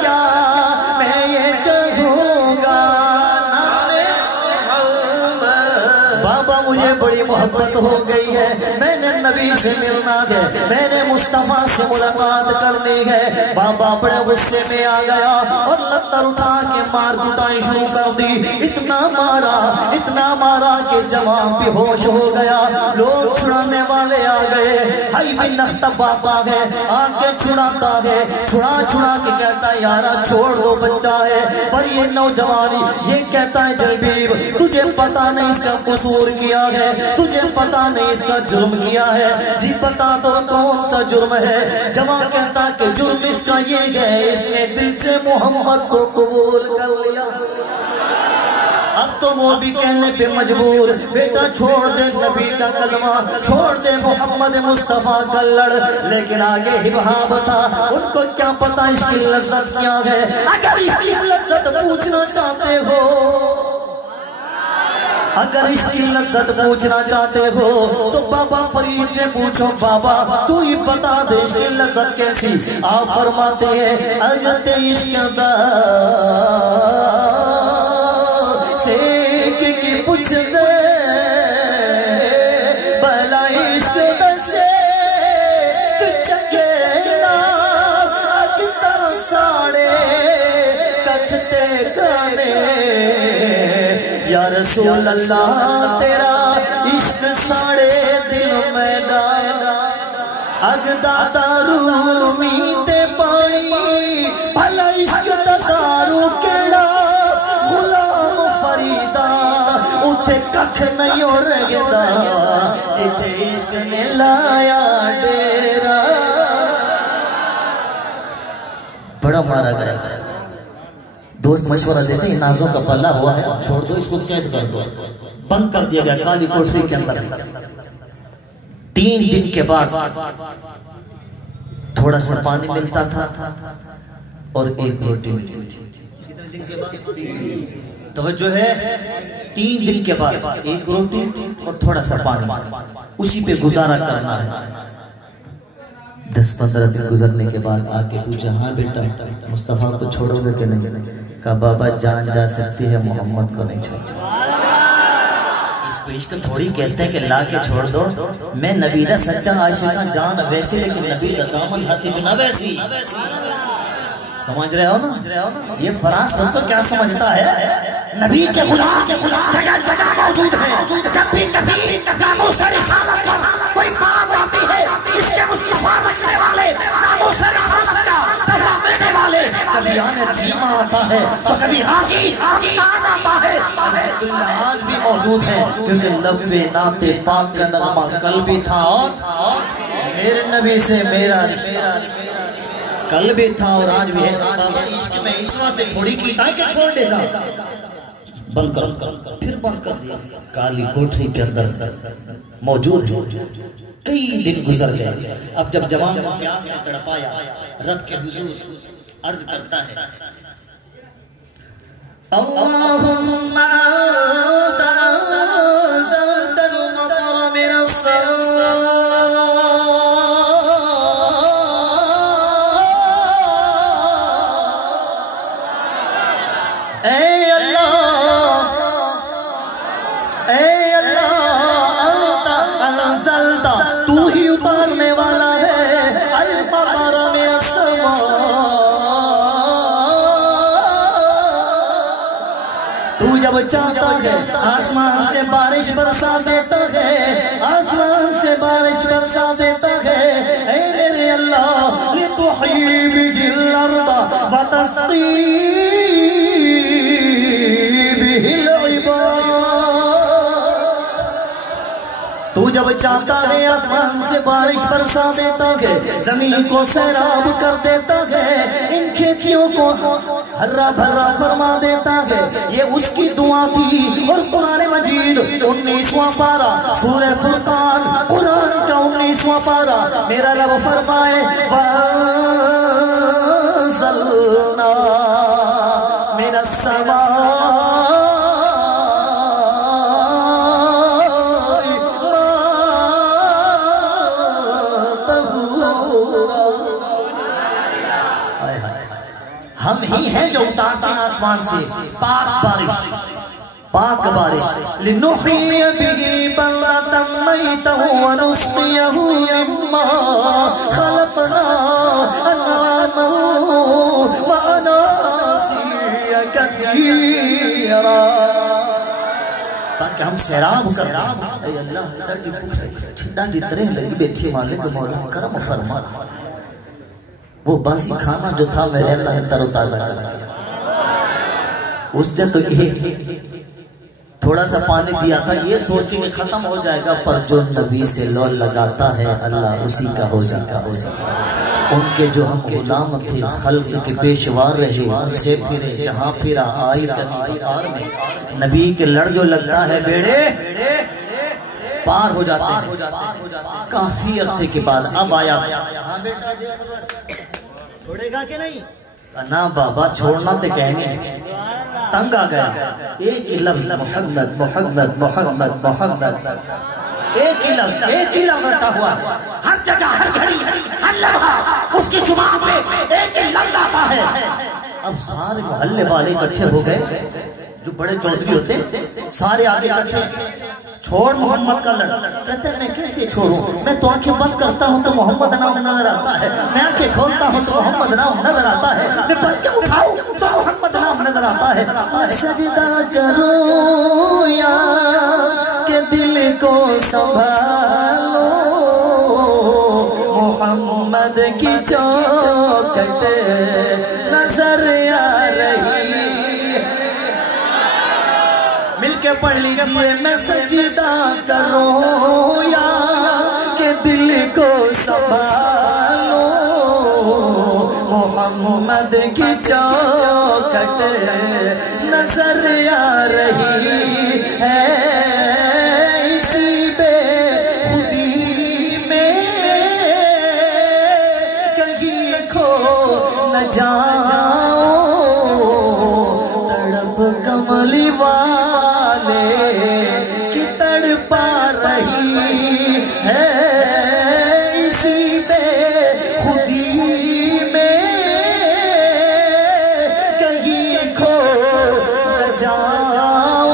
کیا، میں یہ کہوں گا نام محمد۔ بابا مجھے بڑی محبت ہو گئی ہے، میں نے نبی سے ملنا ہے، میں نے مصطفیٰ سے ملاقات کرنی ہے۔ بابا بڑے غصے میں آ گیا اور لتر اٹھا کے مار کٹائی شروع کر دی، اتنا مارا کہ جوان بے ہوش ہو گیا۔ لوگ چھڑانے والے آ گئے، ہائی بھی نختب آتا ہے، آنکھیں چھڑاتا ہے، چھڑا کے کہتا ہے یارا چھوڑ دو بچہ ہے، پر یہ نوجوانی یہ کہتا ہے جلبیب تجھے پتا نہیں اس کا قصور کیا ہے، تجھے پتا نہیں اس کا جرم کیا ہے، جی بتا دو کون سا جرم ہے؟ جوان کہتا کہ جرم اس کا یہ ہے اس نے دل سے محمد کو قبول کر لیا۔ اب تو وہ بھی کہنے پہ مجبور، بیٹا چھوڑ دے نبی کا کلمہ، چھوڑ دے محمد مصطفیٰ کا لڑ، لیکن آگے ہباب تھا، ان کو کیا پتا اس کی لذت کیا ہے۔ اگر اس کی لذت پوچھنا چاہتے ہو، اگر اس کی لذت پوچھنا چاہتے ہو تو بابا فرید سے پوچھو، بابا تو ہی بتا دے اس کی لذت کیسی۔ آپ فرماتے ہیں اگر عشق دا سیک کی پوچھ دے بھلا عشق دا سیک چنگیلا اگتا ساڑے ککھتے کھانے، یا رسول اللہ تیرا عشق ساڑے دل میں ڈالا، اگدا دارو میتے پائی بھلا عشق دارو کیڑا، غلام فریدا اتھے ککھ نہیں ہو رگدا، اتھے عشق نے لایا ڈیرا۔ بڑا مارا گیا، دوست مشورہ دیتے ہیں نازوں کا پلہ ہوا ہے چھوڑ دو اس کو، قید کر دو، بند کر دیا گیا کالی کوٹری کے اندر۔ 3 دن کے بعد تھوڑا سا پانی ملتا تھا اور 1 روٹی ملتی تھی۔ توجہ ہے، 3 دن کے بعد 1 روٹی اور تھوڑا سا پانی، اسی پہ گزارا کرنا ہے۔ 10-15 دن گزرنے کے بعد آ کے پوچھا ہاں بیٹا مصطفیٰ کو چھوڑو گے کہ نہیں؟ کہا بابا جان جا سکتی ہے محمد کو نہیں چھوڑ۔ اس کو عشق تھوڑی کہتے ہیں کہ لا کے چھوڑ دو، میں نبی دا سچا عاشقہ جان ویسی لیکن نبی دا دامن ہاتھی جو نہ ویسی۔ سمجھ رہے ہو نا؟ یہ فراز خود کو کیا سمجھتا ہے؟ نبی کے خدا جگہ جگہ موجود ہے، جب بھی کبھی ناموں سے رسالت پر کوئی بات آتی ہے، اس کے مصطفیٰ رکھنے والے ناموں سے رسالت کا پہلا دینے والے، کبھی آنے جیما آتا ہے تو کبھی حاضی آن آتا ہے، عبداللہ آج بھی موجود ہے کیونکہ لب نعت پاک کا نغمہ کل بھی تھا اور میرے نبی سے میرا کل بھی تھا اور آج بھی ہے۔ عشق میں اس واسطے تھوڑی کی تھا کہ چھوڑ دے بند کر، پھر بند کر دیا۔ کالی کوٹری کے اندر موجود ہے، کئی دن گزر گئے۔ اب جب جوان پیاس نے تڑپایا، رب کے حضور عرض کرتا ہے اللہم انت انزلت المطر من السماء، اے اللہ انت انزلت، تو ہی اتارنے والا ہے المطر من السماء، تو جب چاہتا ہے آسمان سے بارش برسا دیتا ہے، آسمان سے بارش برسا دیتا ہے، اے میرے اللہ لتحیی بہ الارض وتسقی بہ العباد، تو جب چاہتا ہے آسمان سے بارش برسا دیتا ہے، زمین کو سیراب کر دیتا ہے، ان کھیتیوں کو ہرا بھرا فرما دیتا ہے، یہ اس کی دعا تھی۔ اور قرآن مجید 19واں پارہ سورہ فرقان، قرآن کا 19واں پارہ، میرا رب فرمائے وَأَنزَلْنَا مِنَ السَّمَاءِ ہم ہی ہیں جو اتارتے ہیں آسمان سے پاک بارش، پاک بارش، لنحیی بہ بلدۃ میتا ونسقیہ مما خلقنا انعاما واناسیا کثیرا، تاکہ ہم سیراب کر دیں۔ اے اللہ ٹھنڈا کی طرح لگی بیٹھی مالک مولا کرم فرما، وہ باسی کھانا جو تھا میرے اللہ نے تر و تازہ کر، اس جب تو تھوڑا سا پانی دیا تھا یہ سوچے کہ ختم ہو جائے گا، پر جو نبی سے لو لگاتا ہے اللہ اسی کا ہو سکا۔ ان کے جو ہم غلام تھے، خلق کے پیشوار رہے، ان سے پھرے جہاں پھرا آئی کبھی قطار میں، نبی کے لڑ جو لگتا ہے بیڑے پار ہو جاتے ہیں۔ کافی عرصے کے بعد اب آیا، ہاں بیٹا چھوڑے گا کہ نہیں؟ نا بابا چھوڑنا تے کہنے، تنگ آ گیا، ایک ہی لفظ محمد محمد محمد محمد، ایک ہی لفظ رٹا ہوا، ہر جگہ ہر گھڑی ہر لمحہ اس کی زبان پہ ایک ہی لفظ آتا ہے۔ اب سارے محلے والے اکٹھے ہو گئے، جو بڑے چودھری ہوتے سارے آگے اکٹھے، چھوڑ محمد کا لڑ، کہتے ہیں میں کیسے چھوڑوں، میں تو آنکھیں بند کرتا ہوں تو محمد نام نظر آتا ہے، میں آنکھیں کھولتا ہوں تو محمد نام نظر آتا ہے، میں پلکیں اٹھاؤں تو محمد نام نظر آتا ہے۔ سجدہ کروں یا کہ دل کو سنبھالو، محمد کی چوکھٹ نظر آ رہی، مل کے پڑھ لیجئے، میں سجدہ کروں یا کہ دل کو سنبھالو، محمد کی چوکھٹ نظر آ رہی ہے، اسی بے خودی میں کہیں کھو نہ جاؤ، تڑپ کملی والے کی تڑپا رہی ہے، اسی بے خودی میں کہیں کھو نہ جاؤ،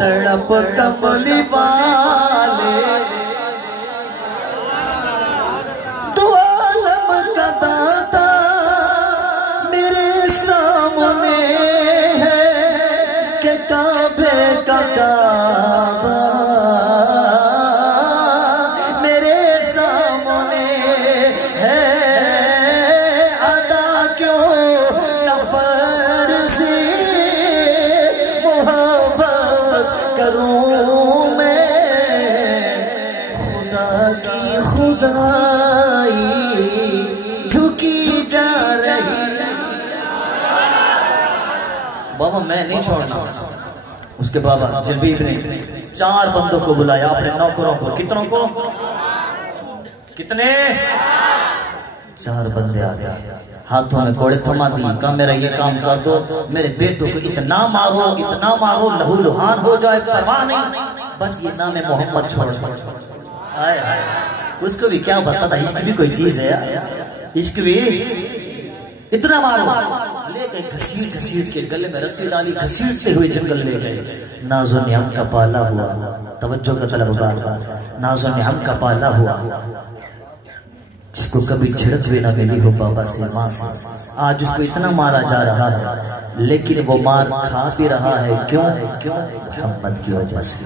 تڑپ کملی والے، تو عالم کا داتا میرے سامنے ہے کہ کعبے کا کعبہ میرے سامنے ہے، ادا کیوں نہ فرض محبت کروں میں، خدا کی خدائی جھکی جا رہی، بابا میں نہیں چھوڑنا. اس کے بابا جلبیب نے 4 بندوں کو بلایا اپنے نوکروں کو. کتنوں کو؟ کتنے؟ 4 بندے آ گئے, ہاتھوں میں کوڑے تھما دی. کہا میرا یہ کام کر دو, میرے بیٹوں کو اتنا مارو لہو لہان ہو جائے, پرواہ نہیں, بس یہ نام محمد چھوڑ. اس کو بھی کیا پتا تھا عشق بھی کوئی چیز ہے, عشق بھی اتنا مارو. لے گئے گھسیٹ کے گلے میں رسی ڈالی, گھسیٹتے ہوئے جنگل لے گئے. ناز و نعم کا پالا ہوا, توجہ کا طلب بار بار, ناز و نعم کا پالا ہوا, جس کو کبھی جھڑک بھی نہ ملی ہو بابا سے ماں سے. آج اس کو اتنا مارا جا رہا ہے لیکن وہ مار کھا بھی رہا ہے. کیوں؟ محمد کی وجہ سے,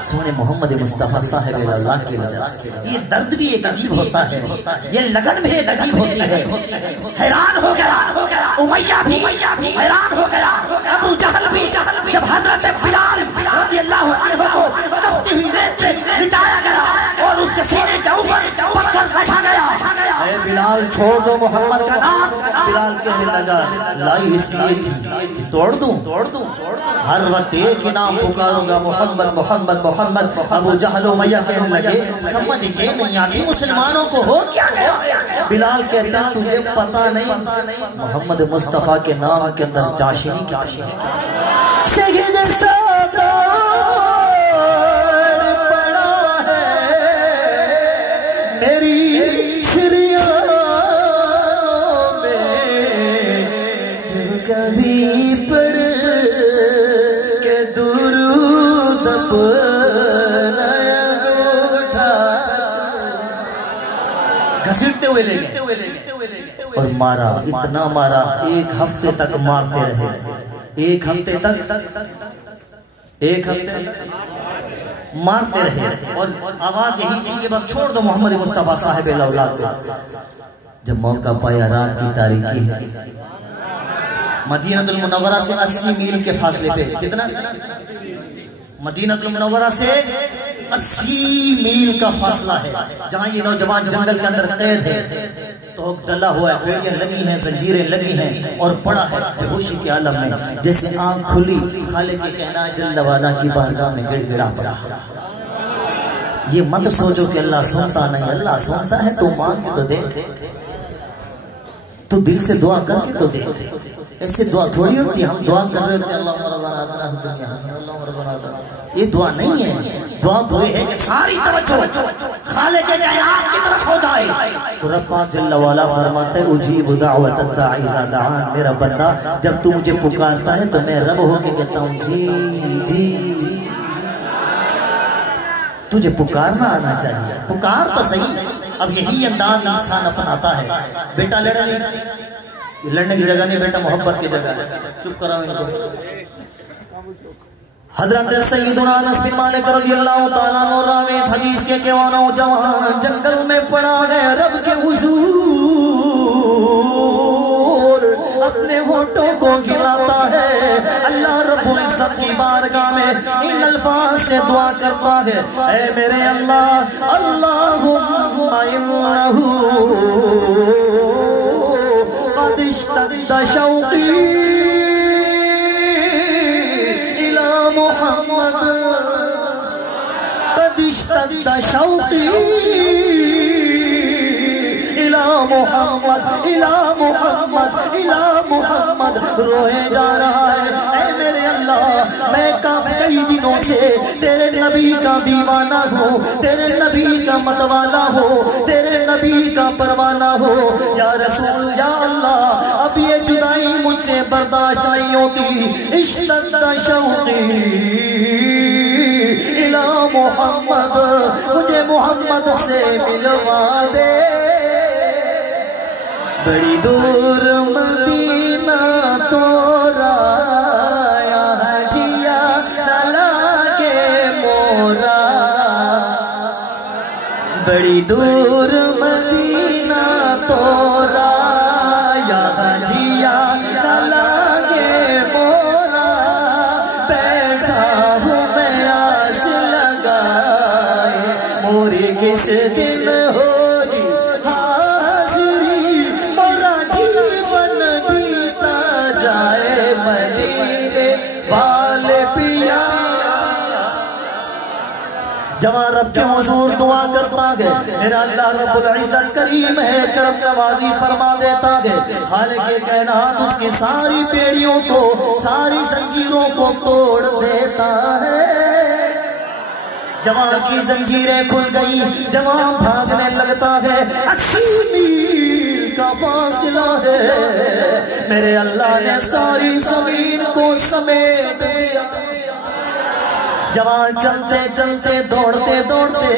سونے محمد مصطفیٰ صاحب اللہ کی وجہ سے. یہ درد بھی ایک عجیب ہوتا ہے, یہ لگن بھی ایک عجیب ہوتی ہے. حیران ہو گیا امیہ بھی, حیران ہو گیا ابو جہل بھی, جب حضرت بلال رضی اللہ عنہ کو تپتی ہوئی ریت پہ لٹایا گیا اور اس کے سینے کے اوپر پتھر رکھا گیا. اے بلال چھوڑ دو محمد کا نام. بلال کہنے لگا لائی اس لیے تھی, توڑ دوں, ہر وقت ایک ہی نام پکاروں گا, محمد محمد محمد. ابو جہل و امیہ کہنے لگے سمجھ یہ نہیں آتی مسلمانوں کو ہو کیا گیا. بلال کہتا تجھے پتا نہیں محمد مصطفیٰ کے نام کے اندر چاشنی سید سادات پڑا ہے میری شریعوں میں, جو کبھی پڑھ کے درود اپنا اٹھا گھسیٹتے ہوئے لے گئے اور مارا, اتنا مارا 1 ہفتے تک مارتے رہے. 1 ہفتے تک مارتے رہے اور آواز یہی تھی کہ بس چھوڑ دو محمد مصطفیٰ صاحب الاولاد کو. جب موقع پایا رات کی تاریکی ہے, مدینہ المنورہ سے 80 میل کے فاصلے پہ, کتنا؟ مدینہ المنورہ سے 80 میل کا فاصلہ ہے, جہاں یہ نوجوان جنگل کے اندر قید ہے. تو ڈلا ہوا ہے, بیڑیاں لگی ہیں, زنجیریں لگی ہیں اور پڑا ہے بے ہوشی کے عالم میں. جیسے آنکھ کھلی خالق کی کہنا جل والا کی بارگاہ میں گڑ گڑا پڑا. یہ مت سوچو کہ اللہ سنتا نہیں, اللہ سنتا ہے. تو مانگ کے تو دیکھ, تو دل سے دعا کر کے تو دیکھ. ایسے دعا تھوڑی ہوتی ہے ہم دعا کر رہے ہوتے ہیں اللہ ربنا آتنا فی الدنیا حسنہ, اللہ ربنا آتنا. یہ دعا نہیں ہے. دعا تو یہ ہے کہ ساری توجہ خالق کائنات کی طرف ہو جائے. تو رب پاک جل والا فرماتا ہے اجیب دعوت الداعی اذا دعان. میرا بندہ جب تو مجھے پکارتا ہے تو میں رب ہو کے کہتا ہوں جی جی جی. تجھے پکارنا آنا چاہیے, پکار تو صحیح. اب یہی انداز انسان اپناتا ہے. بیٹا لڑنے کی جگہ نہیں, بیٹا محبت کی جگہ. چپ کراؤ ان کو. حضرت سیدنا انس بن مالک رضی اللہ تعالیٰ عنہ راوی اس حدیث کے کہ وہ نوجوان جنگل میں پڑا گیا رب کے حضور, اپنے ہونٹوں کو گلاتا ہے. اللہ رب العزت کی بارگاہ میں ان الفاظ سے دعا کرتا ہے اے میرے اللہ, اللہم انہو قد اشتد شوقی محمد, قد اشتد شوقی الى محمد, الى محمد, الى محمد. روئے جا رہا ہے اے میرے اللہ میں کئی دنوں سے تیرے نبی کا دیوانہ ہوں, تیرے نبی کا متوالا ہوں, تیرے نبی کا پروانہ ہوں. یا رسول یا اللہ اب یہ جدائی مجھ سے برداشت نہیں ہوتی. اشتد شوقی الى محمد, مجھے محمد سے ملوا دے. بڑی دور مدینہ تو رایا جیا نہ لاگے مورا, بڑی دور مدینہ تو رایا جیا نہ لاگے مورا. بیٹھا ہوں میں آس لگائے موری کس دن ہوگی حاضری, مورا جیون بیتا جائے جوان رب کے حضور دعا کرتا ہے، میرا اللہ رب العزت کریم ہے، کرم نوازی فرما دیتا ہے، خالق کائنات اس کی ساری پیڑیوں کو، ساری زنجیروں کو توڑ دیتا ہے۔ جوان کی زنجیریں کھل گئی، جوان بھاگنے لگتا ہے، 80 میل کا فاصلہ ہے، میرے اللہ نے ساری زمین کو سمیٹ دیا۔ جوان چلتے چلتے دوڑتے دوڑتے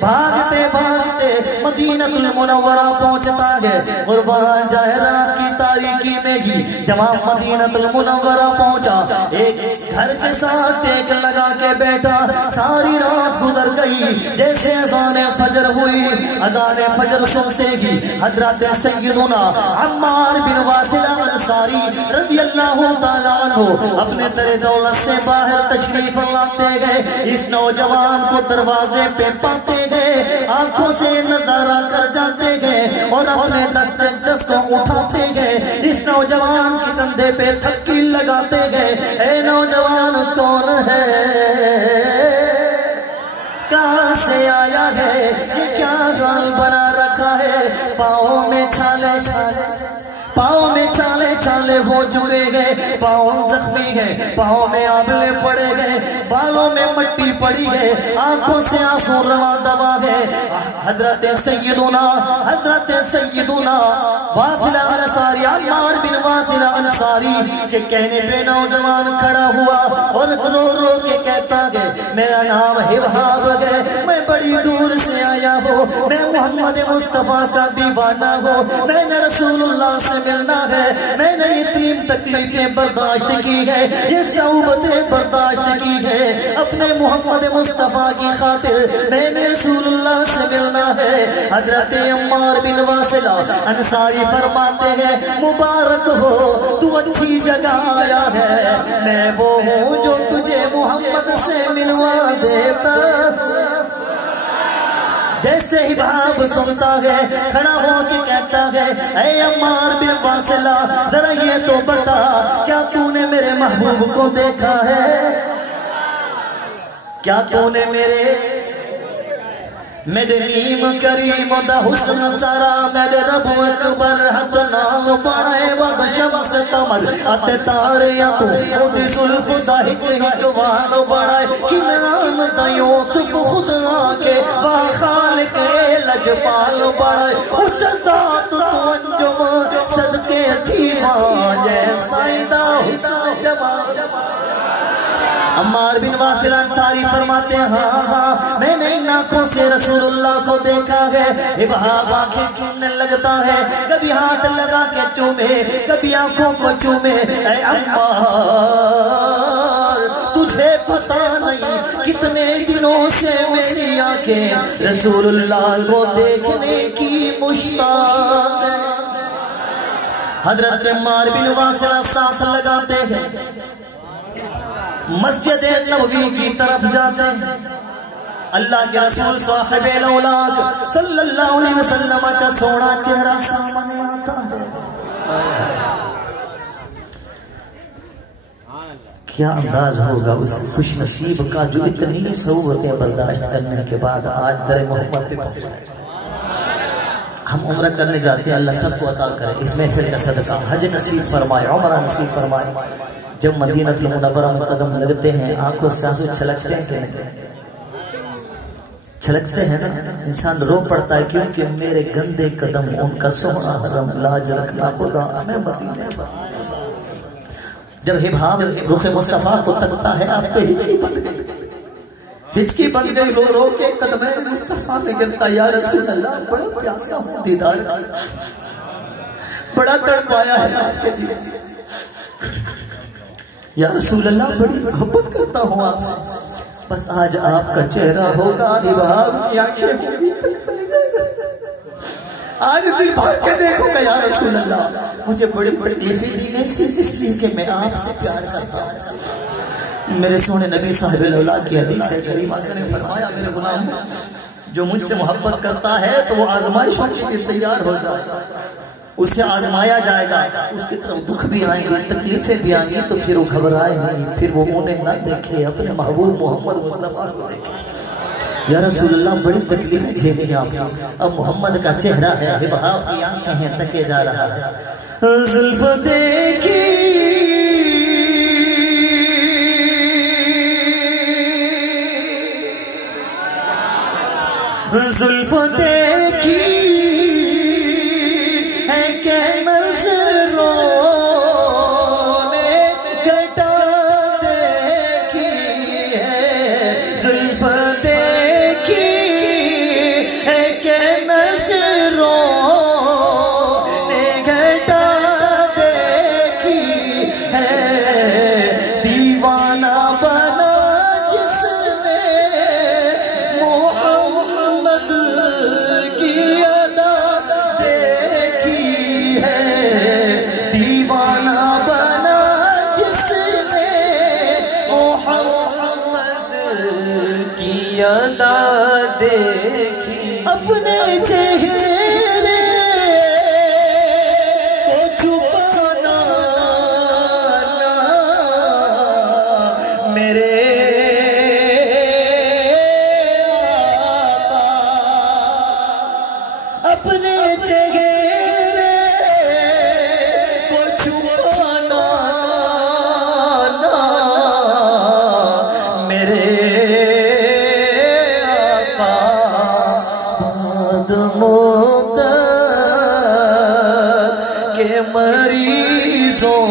بھاگتے بھاگتے مدینہ المنورہ پہنچتا ہے۔ قربان جائے رات کی تاریکی میں ہی جوان مدینہ المنورہ پہنچا، ایک گھر کے ساتھ ایک لگا کے بیٹھا، ساری رات گزر گئی۔ جیسے اذان فجر ہوئی، اذان فجر سنتے ہی حضرت سیدنا عمار بن واصلہ انصاری رضی اللہ تعالیٰ عنہ اپنے در دولت سے باہر تشریف لاتے گئے۔ اس نوجوان کو دروازے پہ پاتے گئے، آنکھوں سے نظارہ کر جاتے گئے اور اپنے دست کو اٹھاتے گئے، اس نوجوان کی کندھے پہ تھپکی لگاتے گئے، اے نوجوان کون ہے، کہاں سے آیا ہے، یہ کیا حال بنا رکھا ہے، پاؤں میں چھالے چھالے، پاؤں میں چھالے چھالے ہو چکے گئے، پاؤں زخمی ہے، پاؤں میں آبلے پڑے گئے، بالوں میں مٹی پڑی ہے، آنکھوں سے آنسو رواں دوا ہے۔ حضرت سیدنا واصلہ انصاری، عمار بن واصلہ انصاری کے کہنے پہ نوجوان کھڑا ہوا اور رو رو کے کہتا ہے، میرا نام ہبہاب ہے، میں بڑی دور سے آیا ہوں، میں محمد مصطفیٰ کا دیوانہ ہوں، میں نے رسول اللہ سے ملنا ہے، میں نے اتنی تکلیفیں برداشت کی ہے، یہ صعوبتیں برداشت کی ہے، اپنے محمد مصطفیٰ کی خاطر میں نے رسول اللہ سے ملنا ہے۔ حضرت عمار بن واصلہ انصاری فرماتے ہیں، مبارک ہو تو اچھی جگہ آیا ہے، میں وہ ہوں جو تجھے محمد سے ملوا دیتا۔ جیسے ہی بھاب سنتا ہے، کھڑا ہو کے کہتا ہے، اے عمار بن واصلہ ذرا یہ تو بتا، کیا تو نے میرے محبوب کو دیکھا ہے، کیا تو نے میرے نیم کریم دا حسن سارا، میرے رب اکبر حد نام بڑھائے وقت شمس قمر آتے تارے تو خود ظلف دا ہکوان بڑھائے، کنان دا یوسف خود آکے وہ خالق لجپال بڑھائے، اس ذات تو انجم صدقے تھی ماں جیسا دا حسن جمال۔ عمار بن واصلہ انصاری فرماتے ہیں، ہاں ہاں میں نے ان آنکھوں سے رسول اللہ کو دیکھا ہے۔ ہبہاب آنکھیں چومنے لگتا ہے، کبھی ہاتھ لگا کے چومے، کبھی آنکھوں کو چومے۔ اے عمار تجھے پتا نہیں کتنے دنوں سے میری آنکھیں رسول اللہ کو دیکھنے کی مشتاق ہیں۔ حضرت عمار بن واصلہ سانس لگاتے ہیں، مسجد نبوی کی طرف جاتے ہیں، اللہ کے رسول صاحب الاولاد صلی اللہ علیہ وسلم کا سونا چہرہ سامنے آتا ہے۔ کیا انداز ہوگا اس خوش نصیب کا جو اتنی صعوبتیں برداشت کرنے کے بعد آج در محمد پہ پہنچا ہے۔ ہم عمرہ کرنے جاتے ہیں، اللہ سب کو عطا کرے اس محفل کا صدقہ، حج نصیب فرمائے، عمرہ نصیب فرمائے۔ جب مدینہ المنورہ میں قدم لگتے ہیں، آنکھوں سے آنسو چھلکتے ہیں کہ نہیں؟ چھلکتے ہیں نا، انسان رو پڑتا ہے، کیونکہ میرے گندے قدم ان کا سونا حرم لاج رکھنا خدا میں مدینے پر۔ جب ہبہاب رخ مصطفیٰ کو تکتا ہے، آپ پہ ہچکی بن گئی، ہچکی بن گئی، رو رو کے قدمیں مصطفیٰ میں گرتا، یا رسول اللہ بڑا پیاسا ہوں دیدار، بڑا تڑپایا ہے آپ کے دیدار، یا رسول اللہ بڑی محبت کرتا ہوں آپ سے، بس آج آپ کا چہرہ ہوگا، ہبہاب کی آنکھیں ہوگی، آج دل بھر کے دیکھو گا یا رسول اللہ، مجھے بڑی بڑی تکلیفیں دی نہیں صرف اس لیے کہ میں آپ سے پیار کرتا ہوں۔ میرے سونے نبی صاحب الاولاد کی حدیث ہے، کریم آقا نے فرمایا، میرے غلام جو مجھ سے محبت کرتا ہے تو وہ آزمائشوں کے لیے تیار ہو جائے گا، اسے آزمایا جائے گا، اس کی طرف دکھ بھی آئیں گے، تکلیفیں بھی آئیں گی، تو پھر وہ گھبرائے نہیں، پھر وہ انہیں نہ دیکھے، اپنے محبوب محمد مصطفیٰ کو دیکھے۔ یا رسول اللہ بڑی تکلیفیں جھیلی آپ نے، اب محمد کا چہرہ ہے، ہبہا کی آنکھیں ہیں، تکے جا رہا ہے، زلف دیکھی زلف دیکھی ہے کہ نظروں نے گھٹا دیکھی ہے، زلف دیکھی ہے کہ نظروں نے گھٹا دیکھی ہے، دیوانہ بنا جس نے محمد کی ادا دیکھی ہے، دیوانہ بنا جس نے محمد کی ادا دیکھی، اپنے چہرے کو چھپانا نہ میرے آقا، اپنے چہرے کو چھپانا نہ میرے آقا، بعد مدت کے مریضوں